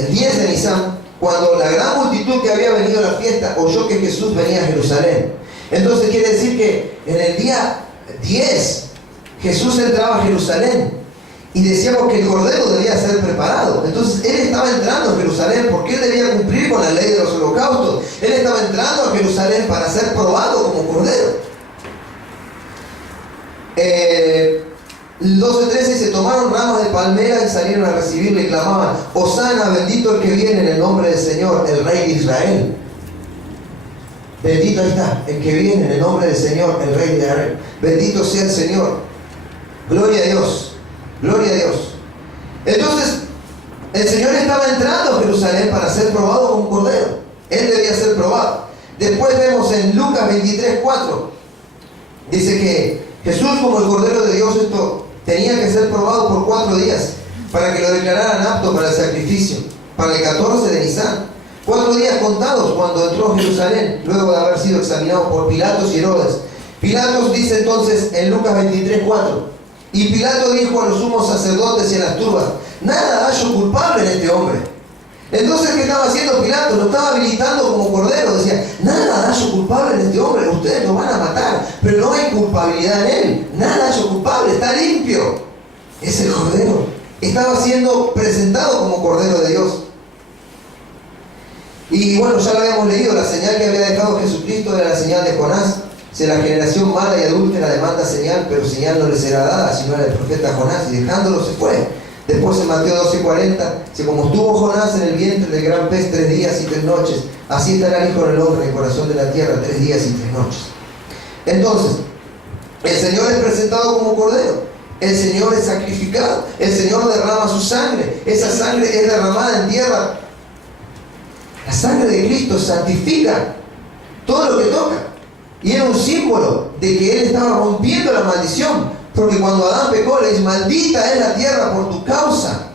10 de Nisan, cuando la gran multitud que había venido a la fiesta oyó que Jesús venía a Jerusalén. Entonces quiere decir que en el día 10 Jesús entraba a Jerusalén. Y decíamos que el cordero debía ser preparado. Entonces él estaba entrando a Jerusalén porque él debía cumplir con la ley de los holocaustos. Él estaba entrando a Jerusalén para ser probado como cordero. El 12:13 dice: tomaron ramas de palmera y salieron a recibirle y clamaban: Hosana, bendito el que viene en el nombre del Señor, el Rey de Israel. Bendito está el que viene en el nombre del Señor, el Rey de Israel. Bendito sea el Señor. Gloria a Dios. Gloria a Dios. Entonces, el Señor estaba entrando a Jerusalén para ser probado como cordero. Él debía ser probado. Después vemos en Lucas 23:4. Dice que Jesús, como el Cordero de Dios, esto tenía que ser probado por 4 días para que lo declararan apto para el sacrificio, para el 14 de Nisan. 4 días contados cuando entró a Jerusalén, luego de haber sido examinado por Pilatos y Herodes. Pilatos dice entonces en Lucas 23:4: y Pilato dijo a los sumos sacerdotes y a las turbas: nada hallo culpable en este hombre. Entonces, ¿qué estaba haciendo Pilato? Lo estaba habilitando como cordero. Decía: nada hallo culpable en este hombre, ustedes lo van a matar, pero no hay culpabilidad en él. Nada hallo culpable, está limpio. Es el cordero. Estaba siendo presentado como cordero de Dios. Y bueno, ya lo habíamos leído, la señal que había dejado Jesucristo era la señal de Jonás. Si la generación mala y adúltera demanda señal, pero señal no le será dada, sino la del profeta Jonás, y dejándolo se fue. Después en Mateo 12:40, dice: como estuvo Jonás en el vientre del gran pez 3 días y 3 noches, así estará el Hijo del Hombre en el corazón de la tierra 3 días y 3 noches. Entonces, el Señor es presentado como cordero, el Señor es sacrificado, el Señor derrama su sangre, esa sangre es derramada en tierra. La sangre de Cristo santifica todo lo que toca. Y era un símbolo de que Él estaba rompiendo la maldición. Porque cuando Adán pecó, le dice: maldita es la tierra por tu causa.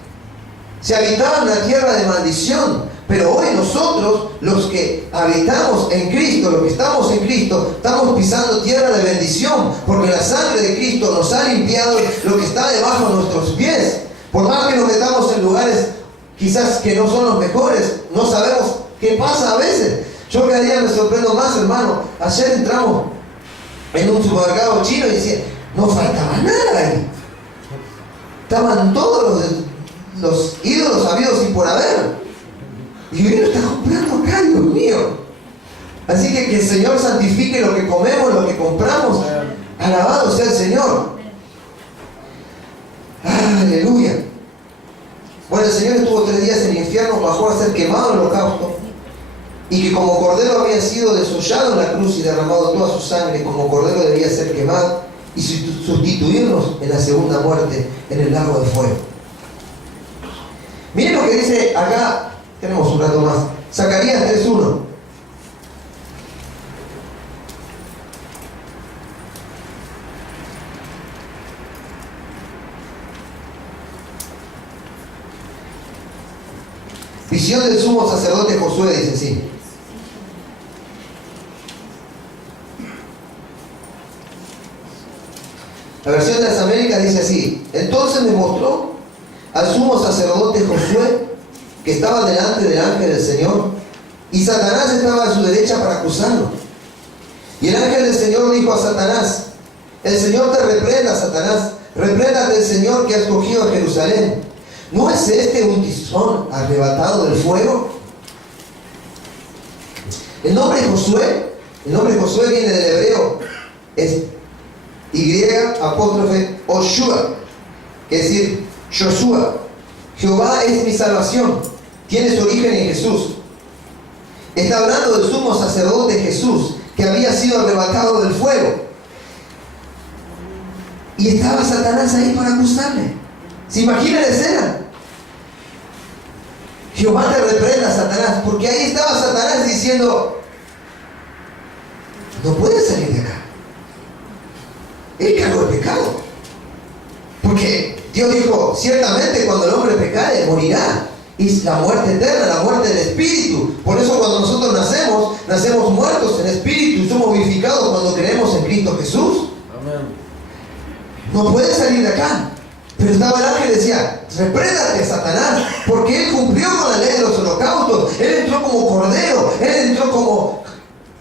Se habitaba en una tierra de maldición. Pero hoy nosotros, los que habitamos en Cristo, los que estamos en Cristo, estamos pisando tierra de bendición. Porque la sangre de Cristo nos ha limpiado lo que está debajo de nuestros pies. Por más que nos metamos en lugares quizás que no son los mejores, no sabemos qué pasa a veces. Yo cada día me sorprendo más, hermano. Ayer entramos en un supermercado chino y decía: no faltaba nada ahí. Estaban todos los ídolos habidos y por haber. Y uno está comprando acá, Dios mío. Así que el Señor santifique lo que comemos, lo que compramos. Alabado sea el Señor. Aleluya. Bueno, el Señor estuvo 3 días en el infierno, bajó a ser quemado en el holocausto. y que como cordero había sido desollado en la cruz y derramado toda su sangre, como cordero debía ser quemado y sustituirnos en la segunda muerte en el lago de fuego. Miren lo que dice acá, tenemos un rato más, Zacarías 3:1. Visión del sumo sacerdote Josué, dice así. La versión de las Américas dice así: entonces me mostró al sumo sacerdote Josué, que estaba delante del ángel del Señor, y Satanás estaba a su derecha para acusarlo. Y el ángel del Señor dijo a Satanás: el Señor te reprenda, Satanás, repréndate el Señor que ha escogido a Jerusalén. ¿No es este un tizón arrebatado del fuego? El nombre Josué viene del hebreo, es Y' Oshua, que es decir, Joshua. Jehová es mi salvación. Tiene su origen en Jesús. Está hablando del sumo sacerdote Jesús, que había sido arrebatado del fuego. Y estaba Satanás ahí para acusarle. ¿Se imagina la escena? Jehová te reprenda, Satanás, porque ahí estaba Satanás diciendo: no puedes salir de acá. Él cargó el pecado. Porque Dios dijo: ciertamente cuando el hombre pecare, morirá. Y la muerte eterna, la muerte del espíritu. Por eso cuando nosotros nacemos muertos en espíritu y somos vivificados cuando creemos en Cristo Jesús. Amén. No puedes salir de acá. Pero estaba el ángel y decía: repréndate, Satanás, porque él cumplió con la ley de los holocaustos. Él entró como cordero, él entró como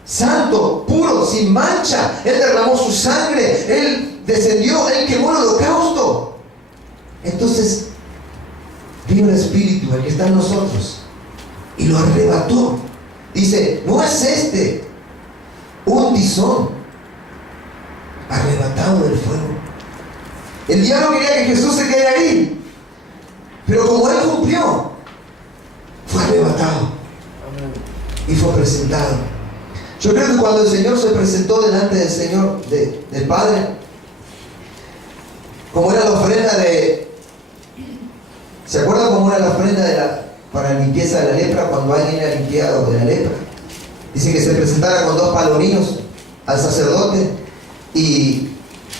santo, puro, sin mancha. Él derramó su sangre, él descendió, él quemó el holocausto. Entonces vino el Espíritu, el que está en nosotros, y lo arrebató. Dice: ¿no es este un tizón arrebatado del fuego? El diablo quería que Jesús se quedara ahí, pero como él cumplió, fue arrebatado y fue presentado. Yo creo que cuando el Señor se presentó delante del Señor, del Padre, como era la ofrenda ¿se acuerdan cómo era la ofrenda para la limpieza de la lepra cuando alguien era limpiado de la lepra? Dice que se presentara con 2 palominos al sacerdote, y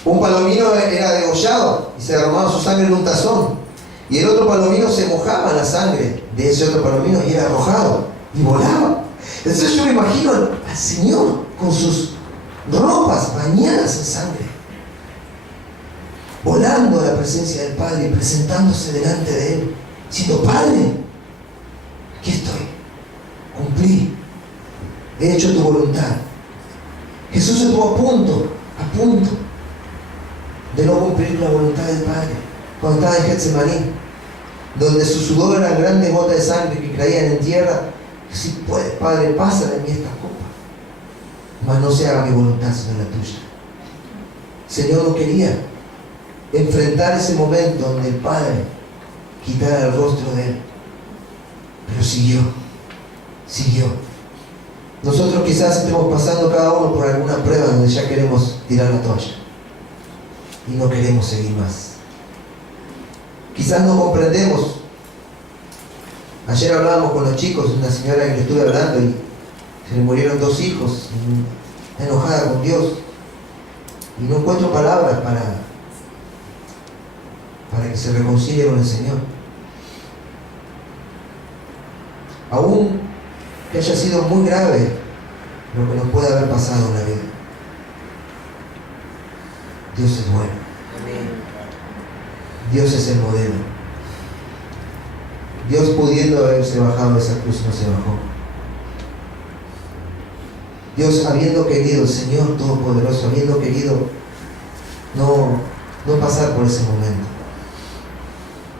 un palomino era degollado y se derramaba su sangre en un tazón, y el otro palomino se mojaba en la sangre de ese otro palomino y era arrojado y volaba. Entonces yo me imagino al Señor con sus ropas bañadas en sangre, volando a la presencia del Padre y presentándose delante de Él, diciendo: Padre, aquí estoy, cumplí, he hecho tu voluntad. Jesús estuvo a punto de no cumplir la voluntad del Padre cuando estaba en Getsemaní, donde su sudor eran grandes gotas de sangre que caían en tierra. Si puedes, Padre, pasa de mí esta copa, mas no se haga mi voluntad sino la tuya. El Señor no quería enfrentar ese momento donde el Padre quitara el rostro de Él, pero siguió. Nosotros quizás estemos pasando cada uno por alguna prueba donde ya queremos tirar la toalla y no queremos seguir más. Quizás no comprendemos. Ayer hablábamos con los chicos, una señora que le estuve hablando, y se le murieron 2 hijos, está enojada con Dios, y no encuentro palabras para que se reconcilie con el Señor. Aún que haya sido muy grave lo que nos puede haber pasado en la vida, Dios es bueno. Dios es el modelo. Dios, pudiendo haberse bajado de esa cruz, no se bajó. Dios, habiendo querido, el Señor Todopoderoso, habiendo querido no pasar por ese momento.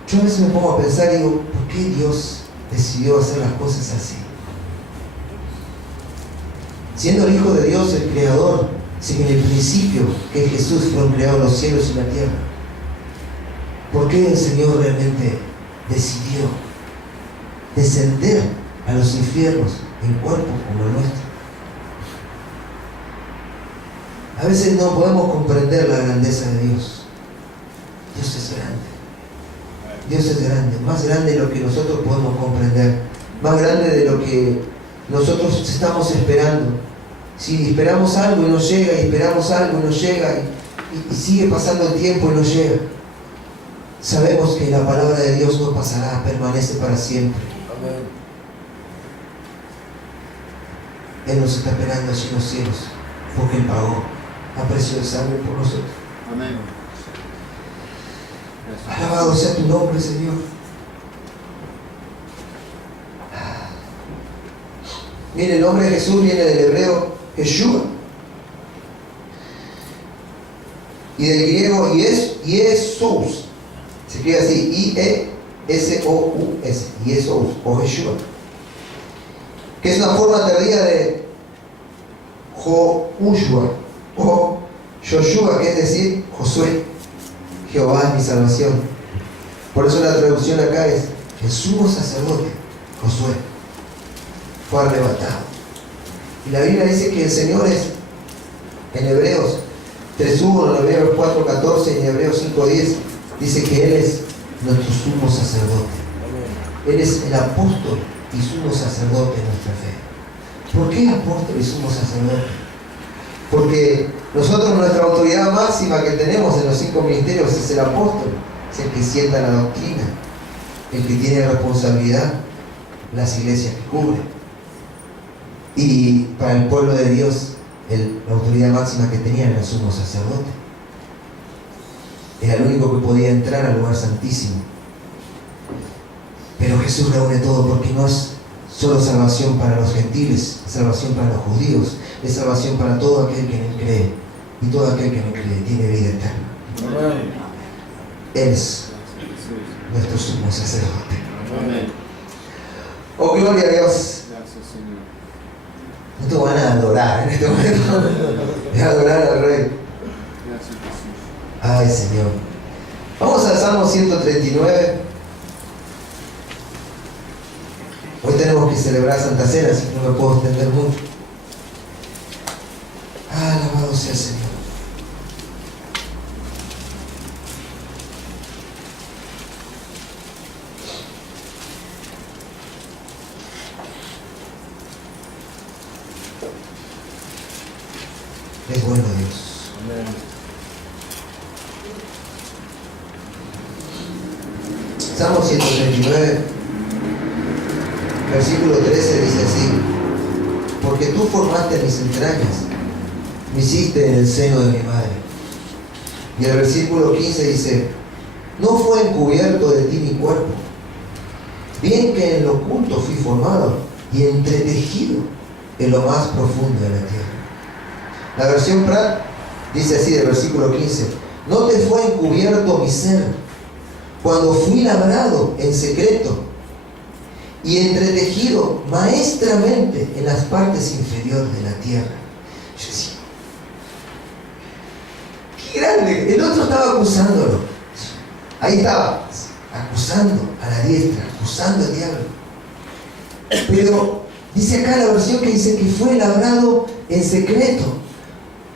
Yo a veces me pongo a pensar y digo: ¿por qué Dios decidió hacer las cosas así? Siendo el Hijo de Dios, el Creador, si en el principio, que es Jesús, fueron creados los cielos y la tierra, ¿por qué el Señor realmente decidió descender a los infiernos en cuerpo como el nuestro. A veces no podemos comprender la grandeza de Dios. Dios es grande. Dios es grande, más grande de lo que nosotros podemos comprender, más grande de lo que nosotros estamos esperando. Si esperamos algo y no llega, y esperamos algo y no llega, y sigue pasando el tiempo y no llega, sabemos que la palabra de Dios no pasará, permanece para siempre. Amén. Él nos está esperando allí en los cielos, porque Él pagó a precio de sangre por nosotros. Amén. Alabado sea tu nombre, Señor. Mire, el nombre de Jesús viene del hebreo Yeshua y del griego Jesús. Se escribe así, I-E-S-O-U-S, Jesús o Yeshua, que es una forma tardía de Joshua o Joshua, que es decir, Josué. Jehová es mi salvación. Por eso la traducción acá es: el sumo sacerdote Josué fue arrebatado. Y la Biblia dice que el Señor es, en Hebreos 3.1, en Hebreos 4.14 y en Hebreos 5.10, dice que Él es nuestro sumo sacerdote. Él es el apóstol y sumo sacerdote de nuestra fe. ¿Por qué apóstol y sumo sacerdote? Porque nosotros, nuestra autoridad máxima que tenemos en los 5 ministerios es el apóstol, es el que sienta la doctrina, el que tiene responsabilidad las iglesias que cubre. Y para el pueblo de Dios, la autoridad máxima que tenía era el sumo sacerdote. Era el único que podía entrar al lugar santísimo. Pero Jesús reúne todo, porque no es solo salvación para los gentiles, es salvación para los judíos, es salvación para todo aquel que en Él cree, y todo aquel que no cree tiene vida eterna. Amén. Él es nuestro sumo sacerdote. Amén. Oh, gloria a Dios. Gracias, Señor. No te van a adorar en este momento, es adorar al Rey. Gracias, Jesús. Ay, Señor. Vamos al Salmo 139. Hoy tenemos que celebrar Santa Cena, así que no me puedo extender mucho. Alabado sea el Señor. Es bueno Dios. Amén. Salmo 139, versículo 13 dice así: porque tú formaste mis entrañas, me hiciste en el seno de mi madre. Y el versículo 15 dice: no fue encubierto de ti mi cuerpo, bien que en lo oculto fui formado y entretejido en lo más profundo de la tierra. La versión Prat dice así del versículo 15: no te fue encubierto mi ser, cuando fui labrado en secreto y entretejido maestramente en las partes inferiores de la tierra. Yo decía, qué grande. El otro estaba acusándolo. Ahí estaba, acusando a la diestra, acusando al diablo. Pero dice acá la versión que dice que fue labrado en secreto.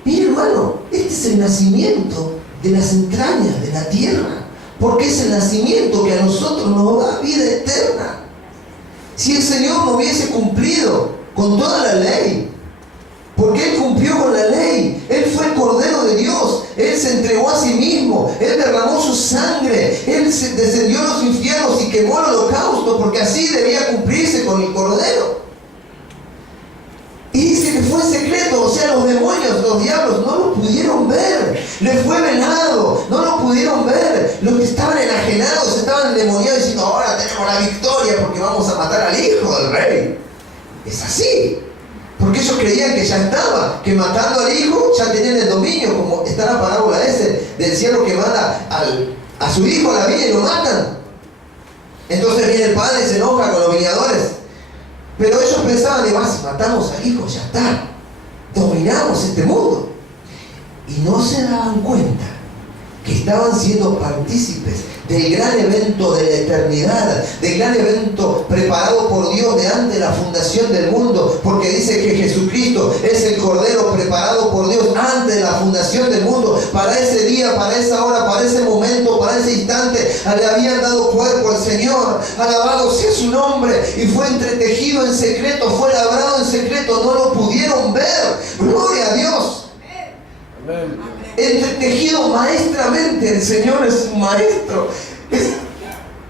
Mira, hermano, este es el nacimiento de las entrañas de la tierra, porque es el nacimiento que a nosotros nos da vida eterna. Si el Señor no hubiese cumplido con toda la ley, porque Él cumplió con la ley, Él fue el Cordero de Dios, Él se entregó a sí mismo, Él derramó su sangre, Él descendió a los infiernos y quemó el holocausto, porque así debía cumplirse con el Cordero. Y dice que fue en secreto, o sea, los demonios, los diablos no lo pudieron ver, les fue velado, no lo pudieron ver. Los que estaban enajenados, estaban endemoniados diciendo: ahora tenemos la victoria porque vamos a matar al hijo del rey. Es así, porque ellos creían que ya estaba, que matando al hijo ya tenían el dominio, como está la parábola ese del siervo que manda a su hijo a la viña y lo matan. Entonces viene el padre y se enoja con los viñadores. Pero ellos pensaban: si matamos al hijo, ya está, dominamos este mundo. Y no se daban cuenta que estaban siendo partícipes del gran evento de la eternidad, del gran evento preparado por Dios de antes de la fundación del mundo, porque dice que Jesucristo es el Cordero preparado por Dios antes de la fundación del mundo, para ese día, para esa hora, para ese momento, para ese instante, le habían dado cuerpo al Señor, alabado sea su nombre, y fue entretejido en secreto, fue labrado en secreto, no lo pudieron ver, gloria a Dios. Amén. Entretejido maestramente, el Señor es un maestro, es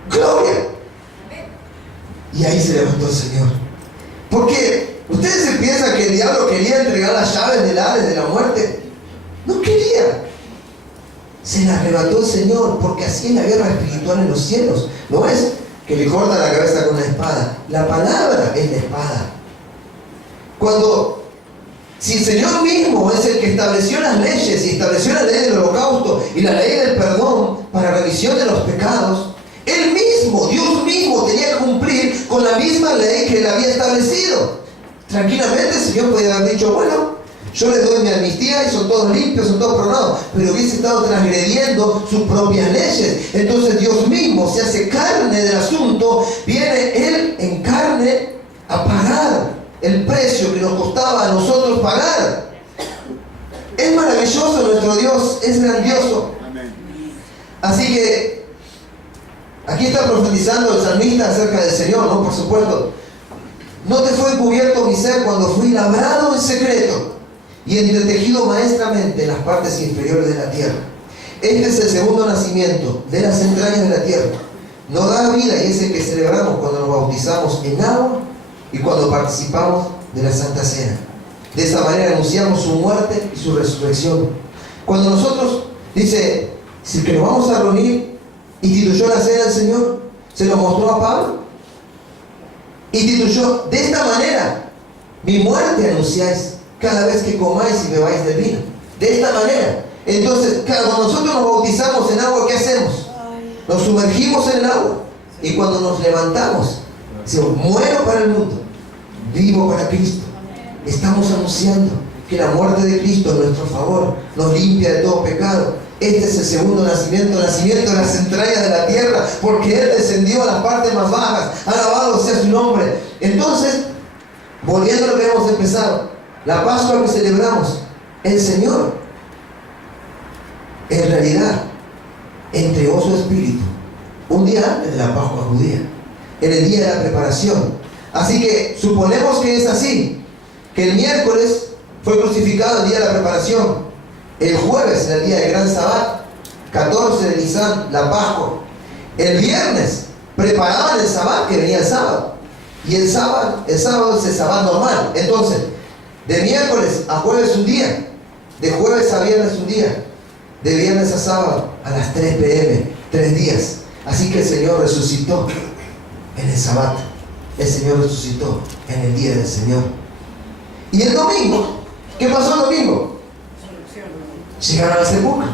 gloria. Y ahí se levantó el Señor. Porque ustedes se piensan que el diablo quería entregar las llaves del Hades de la muerte. No quería. Se las arrebató el Señor, porque así es la guerra espiritual en los cielos. No es que le corta la cabeza con una espada. La palabra es la espada. Si el Señor mismo es el que estableció las leyes y estableció la ley del holocausto y la ley del perdón para remisión de los pecados, Él mismo, Dios mismo, tenía que cumplir con la misma ley que Él había establecido. Tranquilamente el Señor podía haber dicho, bueno, yo les doy mi amnistía y son todos limpios, son todos perdonados, pero hubiese estado transgrediendo sus propias leyes. Entonces Dios mismo se hace carne del asunto, viene Él en carne a pagar el precio que nos costaba a nosotros pagar. Es maravilloso nuestro Dios, es grandioso. Así que aquí está profetizando el salmista acerca del Señor, ¿no? Por supuesto. No te fue cubierto mi ser cuando fui labrado en secreto y entretejido maestramente en las partes inferiores de la tierra. Este es el segundo nacimiento de las entrañas de la tierra. No da vida y es el que celebramos cuando nos bautizamos en agua y cuando participamos de la Santa Cena. De esa manera anunciamos su muerte y su resurrección. Cuando nosotros, dice, si que nos vamos a reunir, instituyó la cena del Señor, se lo mostró a Pablo, instituyó, de esta manera, mi muerte anunciáis cada vez que comáis y bebáis del vino. De esta manera. Entonces, cuando nosotros nos bautizamos en agua, ¿qué hacemos? Nos sumergimos en el agua. Y cuando nos levantamos, decimos, muero para el mundo, vivo para Cristo. Estamos anunciando que la muerte de Cristo en nuestro favor nos limpia de todo pecado. Este es el segundo nacimiento de las entrañas de la tierra, porque Él descendió a las partes más bajas. Alabado sea su nombre. Entonces, volviendo a lo que hemos empezado, la Pascua que celebramos, el Señor, en realidad, entregó su espíritu un día antes de la Pascua judía, en el día de la preparación. Así que suponemos que es así, que el miércoles fue crucificado el día de la preparación, el jueves en el día del gran Sabbat, 14 de Nisan, la Pascua. El viernes preparaban el Sabbat, que venía el sábado, y el sábado es el Sabbat normal. Entonces, de miércoles a jueves un día, de jueves a viernes un día, de viernes a sábado a las 3 p.m., 3 días. Así que el Señor resucitó en el Sabbat. El Señor resucitó en el día del Señor. Y el domingo, ¿qué pasó el domingo? Llegaron al sepulcro.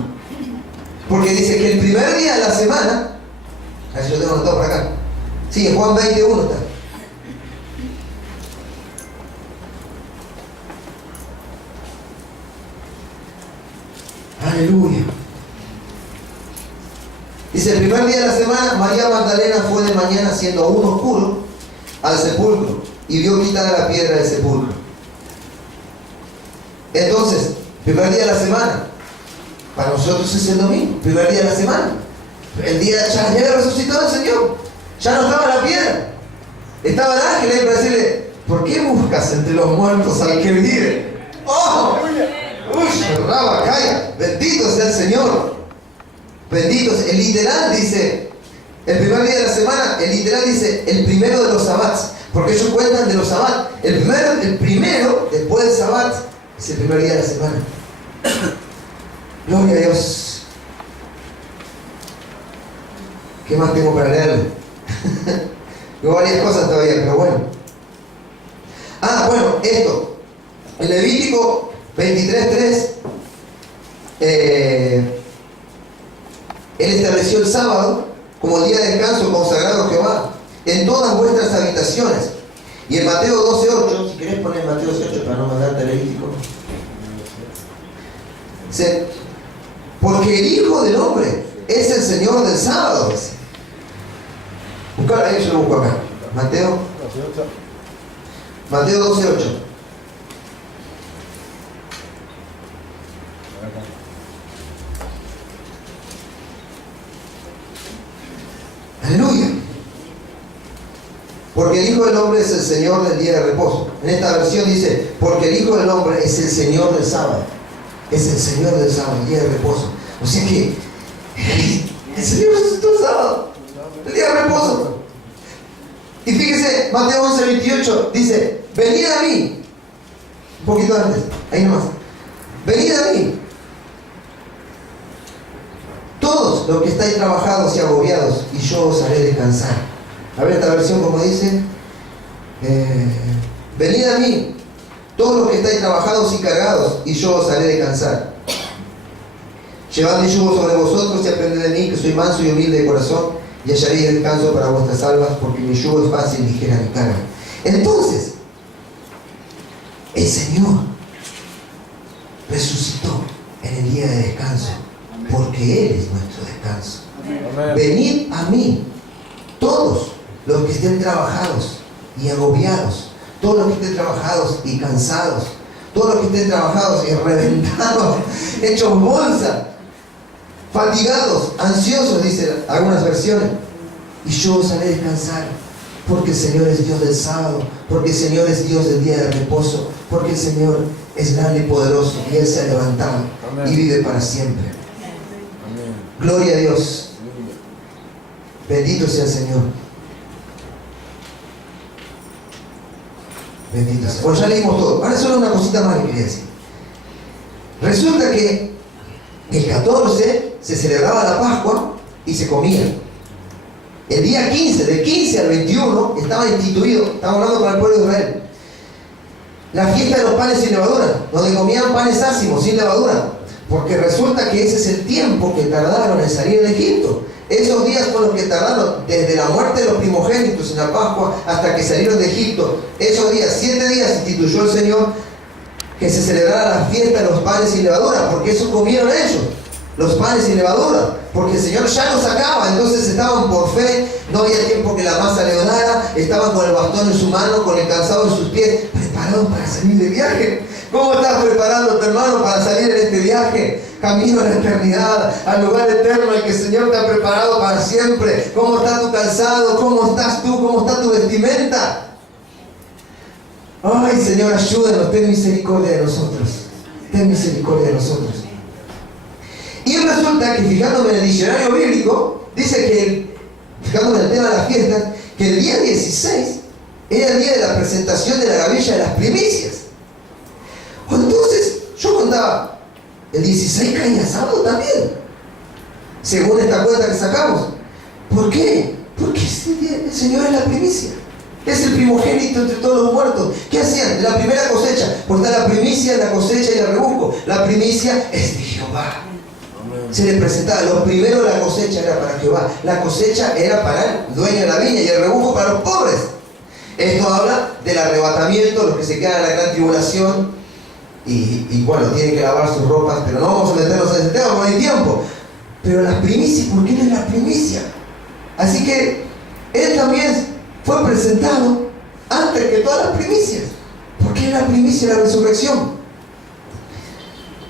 Porque dice que el primer día de la semana, a ver si lo tengo anotado por acá. Sí, en Juan 21 está. Aleluya. Dice, el primer día de la semana, María Magdalena fue de mañana, siendo aún oscuro, al sepulcro y vio quitada la piedra del sepulcro. Entonces, primer día de la semana, para nosotros es el domingo, primer día de la semana. El día ya había resucitado el Señor, ya no estaba la piedra, estaba el ángel ahí para decirle, ¿por qué buscas entre los muertos al que vive? ¡Oh! ¡Uy! ¡Rabacaya! Bendito sea el Señor. Bendito sea. El literal dice, el primer día de la semana, el literal dice, el primero de los sabbats, porque ellos cuentan de los sabbats. El primero, después del sabbat, es el primer día de la semana. Gloria a Dios. ¿Qué más tengo para leerle? Tengo varias cosas todavía, pero bueno. Bueno, esto. En Levítico 23:3, Él estableció el sábado como el día de descanso consagrado a Jehová en todas vuestras habitaciones. Y en Mateo 12:8, si querés poner Mateo 12:8 para no mandarte a Levítico, dice, porque el Hijo del Hombre es el Señor del sábado. Buscar ahí, yo lo busco acá. Mateo 12:8. Aleluya. Porque el Hijo del Hombre es el Señor del día de reposo. En esta versión dice, porque el Hijo del Hombre es el Señor del sábado. Es el Señor del sábado, el día de reposo. O sea que el Señor resucitó el sábado, el día de reposo. Y fíjese, Mateo 11:28 dice, venid a mí. Un poquito antes, ahí nomás. Venid a mí. Todos los que estáis trabajados y agobiados, y yo os haré descansar. A ver esta versión como dice, venid a mí, todos los que estáis trabajados y cargados, y yo os haré descansar. Llevad mi yugo sobre vosotros y aprended de mí, que soy manso y humilde de corazón, y hallaréis descanso para vuestras almas, porque mi yugo es fácil y ligera mi carga. Entonces, el Señor resucitó en el día de descanso, porque Él es nuestro descanso. Amén. Venid a mí, todos los que estén trabajados y agobiados, todos los que estén trabajados y cansados, todos los que estén trabajados y reventados, hechos bolsa, fatigados, ansiosos, dicen algunas versiones, y yo os haré descansar, porque el Señor es Dios del sábado, porque el Señor es Dios del día de reposo, porque el Señor es grande y poderoso, y Él se ha levantado. Amén. Y vive para siempre. Amén. Gloria a Dios. Bendito sea el Señor. Bendito sea. Bueno, ya leímos todo. Ahora solo una cosita más que quería decir. Resulta que el 14 se celebraba la Pascua y se comía. El día 15, del 15 al 21, estaba instituido, estamos hablando para el pueblo de Israel, la fiesta de los panes sin levadura, donde comían panes ácimos, sin levadura, porque resulta que ese es el tiempo que tardaron en salir de Egipto. Esos días fueron los que tardaron desde la muerte de los primogénitos en la Pascua hasta que salieron de Egipto. Esos días, 7 días, instituyó el Señor que se celebrara la fiesta de los panes sin levadura, porque eso comieron ellos, los panes sin levadura, porque el Señor ya los sacaba. Entonces estaban por fe, no había tiempo que la masa leonara, estaban con el bastón en su mano, con el calzado en sus pies, preparados para salir de viaje. ¿Cómo estás preparándote, hermano, para salir en este viaje? Camino a la eternidad, al lugar eterno al que el Señor te ha preparado para siempre. ¿Cómo está tu calzado? ¿Cómo estás tú? ¿Cómo está tu vestimenta? Ay, Señor, ayúdanos, ten misericordia de nosotros. Ten misericordia de nosotros. Y resulta que, fijándome en el diccionario bíblico, dice que, fijándome en el tema de las fiestas, que el día 16 era el día de la presentación de la gavilla de las primicias. Entonces, yo contaba, el 16 caía sábado también, según esta cuenta que sacamos. ¿Por qué? Porque el Señor es la primicia. Es el primogénito entre todos los muertos. ¿Qué hacían? La primera cosecha. Porque está la primicia, la cosecha y el rebusco. La primicia es de Jehová. Se le presentaba, lo primero de la cosecha era para Jehová. La cosecha era para el dueño de la viña y el rebusco para los pobres. Esto habla del arrebatamiento, los que se quedan en la gran tribulación. Y bueno, tienen que lavar sus ropas, pero no vamos a meternos en ese tema, no hay tiempo. Pero las primicias, ¿por qué no es la primicia? Así que Él también fue presentado antes que todas las primicias, porque es la primicia de la resurrección.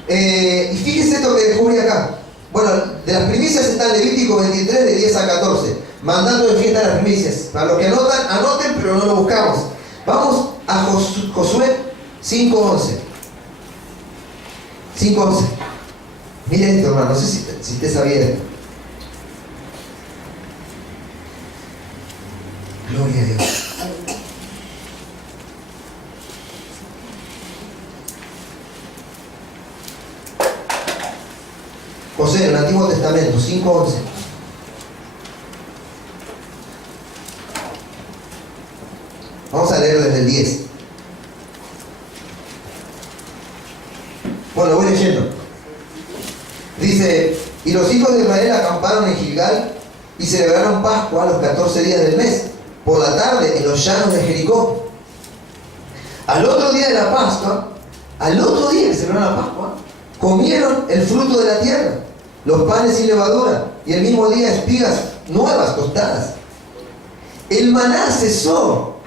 Y fíjese esto que descubrí acá. Bueno, de las primicias está en Levítico 23, de 10 a 14, mandando de fiesta las primicias. Para los que anotan, anoten, pero no lo buscamos. Vamos a Josué 5:11. 5:11. Miren esto, hermano, no sé si usted sabía esto. Gloria a Dios. José, en el Antiguo Testamento, 5:11. Vamos a leer desde el 10. Bueno, voy leyendo. Dice, y los hijos de Israel acamparon en Gilgal y celebraron Pascua a los 14 días del mes, por la tarde en los llanos de Jericó. Al otro día de la Pascua, al otro día que celebraron la Pascua, comieron el fruto de la tierra los panes sin levadura, y el mismo día espigas nuevas tostadas. El maná cesó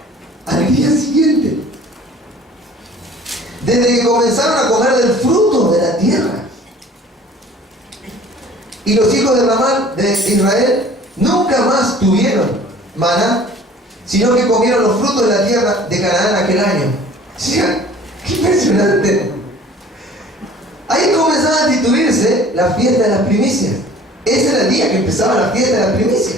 al día siguiente, desde que comenzaron a comer del fruto de la tierra. Y los hijos de Israel nunca más tuvieron maná, sino que comieron los frutos de la tierra de Canaán aquel año. ¿Sí? ¡Qué impresionante! Ahí comenzaba a instituirse la fiesta de las primicias. Ese era el día que empezaba la fiesta de las primicias.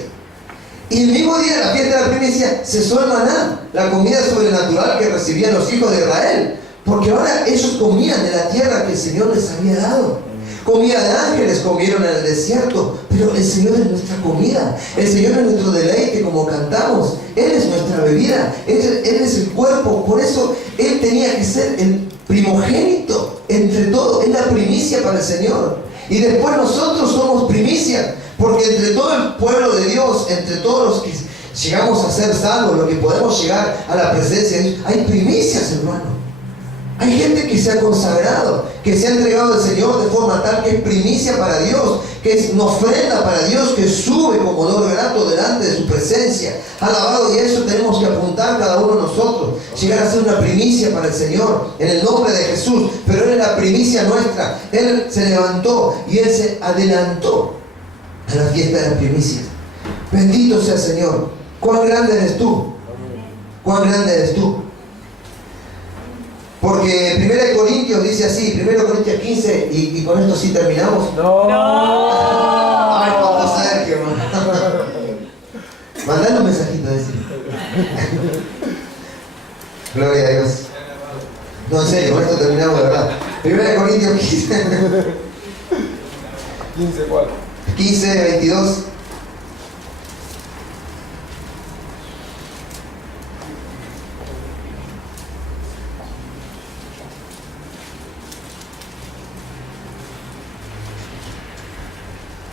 Y el mismo día de la fiesta de las primicias cesó el maná, la comida sobrenatural que recibían los hijos de Israel. Porque ahora ellos comían de la tierra que el Señor les había dado. Comida de ángeles comieron en el desierto, pero el Señor es nuestra comida, el Señor es nuestro deleite, como cantamos, Él es nuestra bebida, Él es el cuerpo. Por eso Él tenía que ser el primogénito entre todos, es la primicia para el Señor. Y después nosotros somos primicia, porque entre todo el pueblo de Dios, entre todos los que llegamos a ser salvos, los que podemos llegar a la presencia de Dios, hay primicias, hermano. Hay gente que se ha consagrado, que se ha entregado al Señor de forma tal que es primicia para Dios, que es una ofrenda para Dios, que sube como olor grato delante de su presencia. Alabado, y a eso tenemos que apuntar cada uno de nosotros. Llegar a ser una primicia para el Señor, en el nombre de Jesús. Pero Él es la primicia nuestra. Él se levantó y Él se adelantó a la fiesta de las primicias. Bendito sea el Señor. ¿Cuán grande eres tú? ¿Cuán grande eres tú? Porque 1 Corintios dice así, 1 Corintios 15, y con esto sí terminamos. No. Ay, vamos a ver qué mandale un mensajito a decir. Gloria a Dios. No, en serio, con esto terminamos de verdad. 1 Corintios 15. 15, ¿cuál? 15, 22.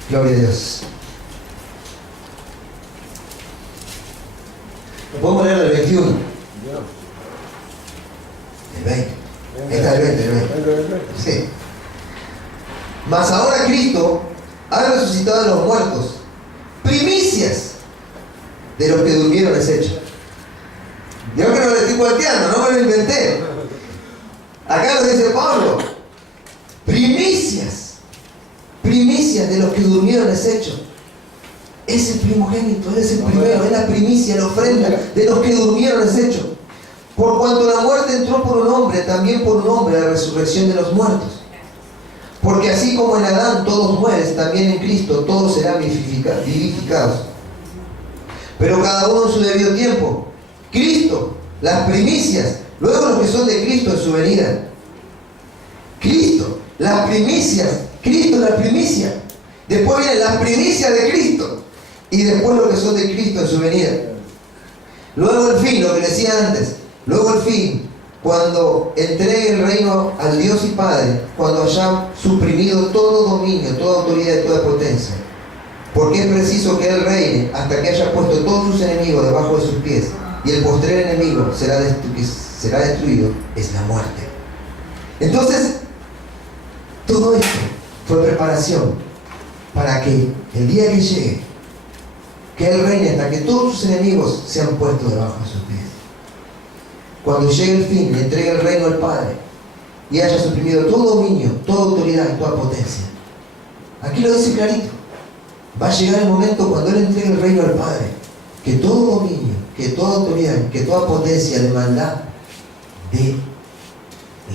Gloria a Dios. Podemos leer el 21. El 20. Esta es el 20, el 20. Sí. Mas ahora Cristo ha resucitado de los muertos, primicias de los que durmieron es hecho. Yo que no le estoy cuarteando, no me lo inventé. Acá lo dice Pablo. Primicias de los que durmieron es hecho. Es el primogénito, Él es el primero, es la primicia, la ofrenda de los que durmieron es hecho. Por cuanto la muerte entró por un hombre, también por un hombre la resurrección de los muertos. Porque así como en Adán todos mueren, también en Cristo todos serán vivificados. Pero cada uno en su debido tiempo. Cristo, las primicias, luego los que son de Cristo en su venida. Cristo, las primicias, Cristo la primicia. Después vienen las primicias de Cristo. Y después los que son de Cristo en su venida. Luego el fin, lo que decía antes. Luego el fin, cuando entregue el reino al Dios y Padre, cuando haya suprimido todo dominio, toda autoridad y toda potencia. Porque es preciso que Él reine hasta que haya puesto todos sus enemigos debajo de sus pies. Y el postrer enemigo será destruido, es la muerte. Entonces, todo esto fue preparación para que el día que llegue, que Él reine hasta que todos sus enemigos sean puestos debajo de sus pies. Cuando llegue el fin, le entregue el reino al Padre y haya suprimido todo dominio, toda autoridad y toda potencia. Aquí lo dice clarito. Va a llegar el momento cuando Él entregue el reino al Padre, que todo dominio, que toda autoridad, que toda potencia de maldad de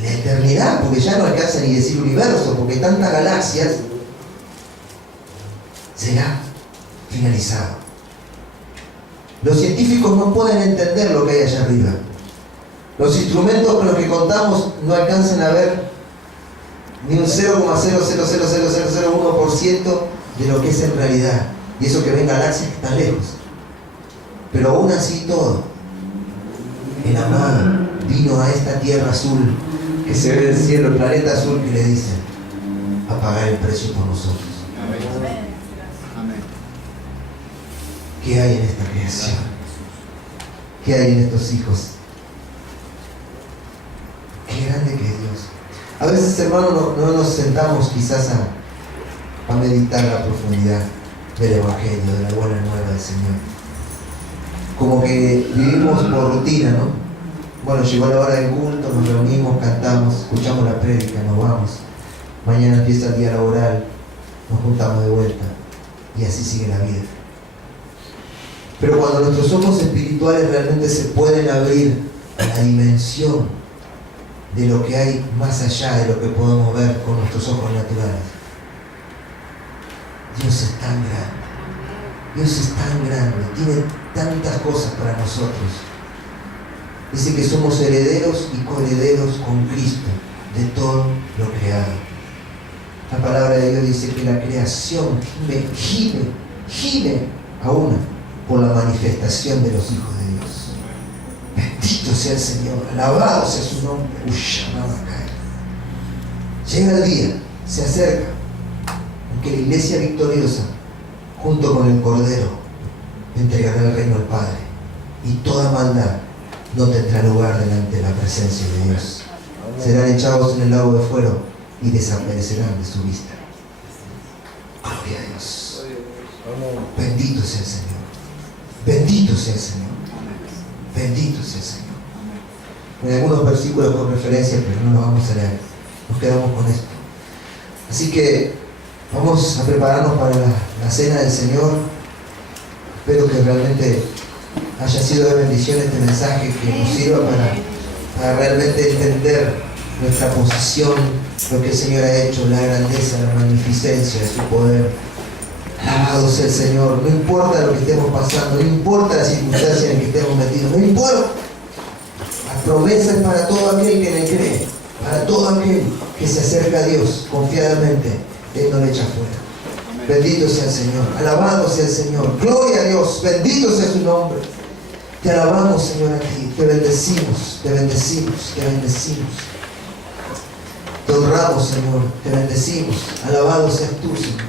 la eternidad, porque ya no alcanza ni decir universo, porque tantas galaxias, será finalizado. Los científicos no pueden entender lo que hay allá arriba. Los instrumentos con los que contamos no alcanzan a ver ni un 0,0000001% de lo que es en realidad. Y eso que ven galaxias que están lejos. Pero aún así todo, el amado vino a esta tierra azul que se ve del cielo, el planeta azul, que le dice a pagar el precio por nosotros. Amén. ¿Qué hay en esta creación? ¿Qué hay en estos hijos? Qué grande que es Dios. A veces, hermanos, no nos sentamos quizás a a meditar la profundidad del Evangelio, de la buena nueva del Señor. Como que vivimos por rutina, ¿no? Bueno, llegó la hora del culto, nos reunimos, cantamos, escuchamos la prédica, nos vamos. Mañana empieza el día laboral, nos juntamos de vuelta y así sigue la vida. Pero cuando nuestros ojos espirituales realmente se pueden abrir a la dimensión de lo que hay más allá de lo que podemos ver con nuestros ojos naturales, Dios es tan grande, Dios es tan grande, tiene tantas cosas para nosotros. Dice que somos herederos y coherederos con Cristo de todo lo creado. La palabra de Dios dice que la creación gime a una por la manifestación de los hijos de Dios. Bendito sea el Señor, alabado sea su nombre. Llega el día, se acerca, en que la iglesia victoriosa, junto con el Cordero, entregará el reino al Padre, y toda maldad no tendrá lugar delante de la presencia de Dios. Serán echados en el lago de fuego y desaparecerán de su vista. Gloria a Dios. Bendito sea el Señor. Bendito sea el Señor. Bendito sea el Señor. En algunos versículos con referencia, pero no los vamos a leer. Nos quedamos con esto. Así que vamos a prepararnos para la cena del Señor. Espero que realmente haya sido de bendición este mensaje, que nos sirva para realmente entender nuestra posición, lo que el Señor ha hecho, la grandeza, la magnificencia de su poder. Alabado sea el Señor. No importa lo que estemos pasando, no importa la circunstancia en la que estemos metidos, no importa. La promesa es para todo aquel que le cree, para todo aquel que se acerca a Dios confiadamente. Él no le echa fuera. Bendito sea el Señor, alabado sea el Señor, gloria a Dios, bendito sea su nombre. Te alabamos, Señor, a ti, te bendecimos, te bendecimos, te bendecimos. Te honramos, Señor, te bendecimos, alabado seas tú, Señor.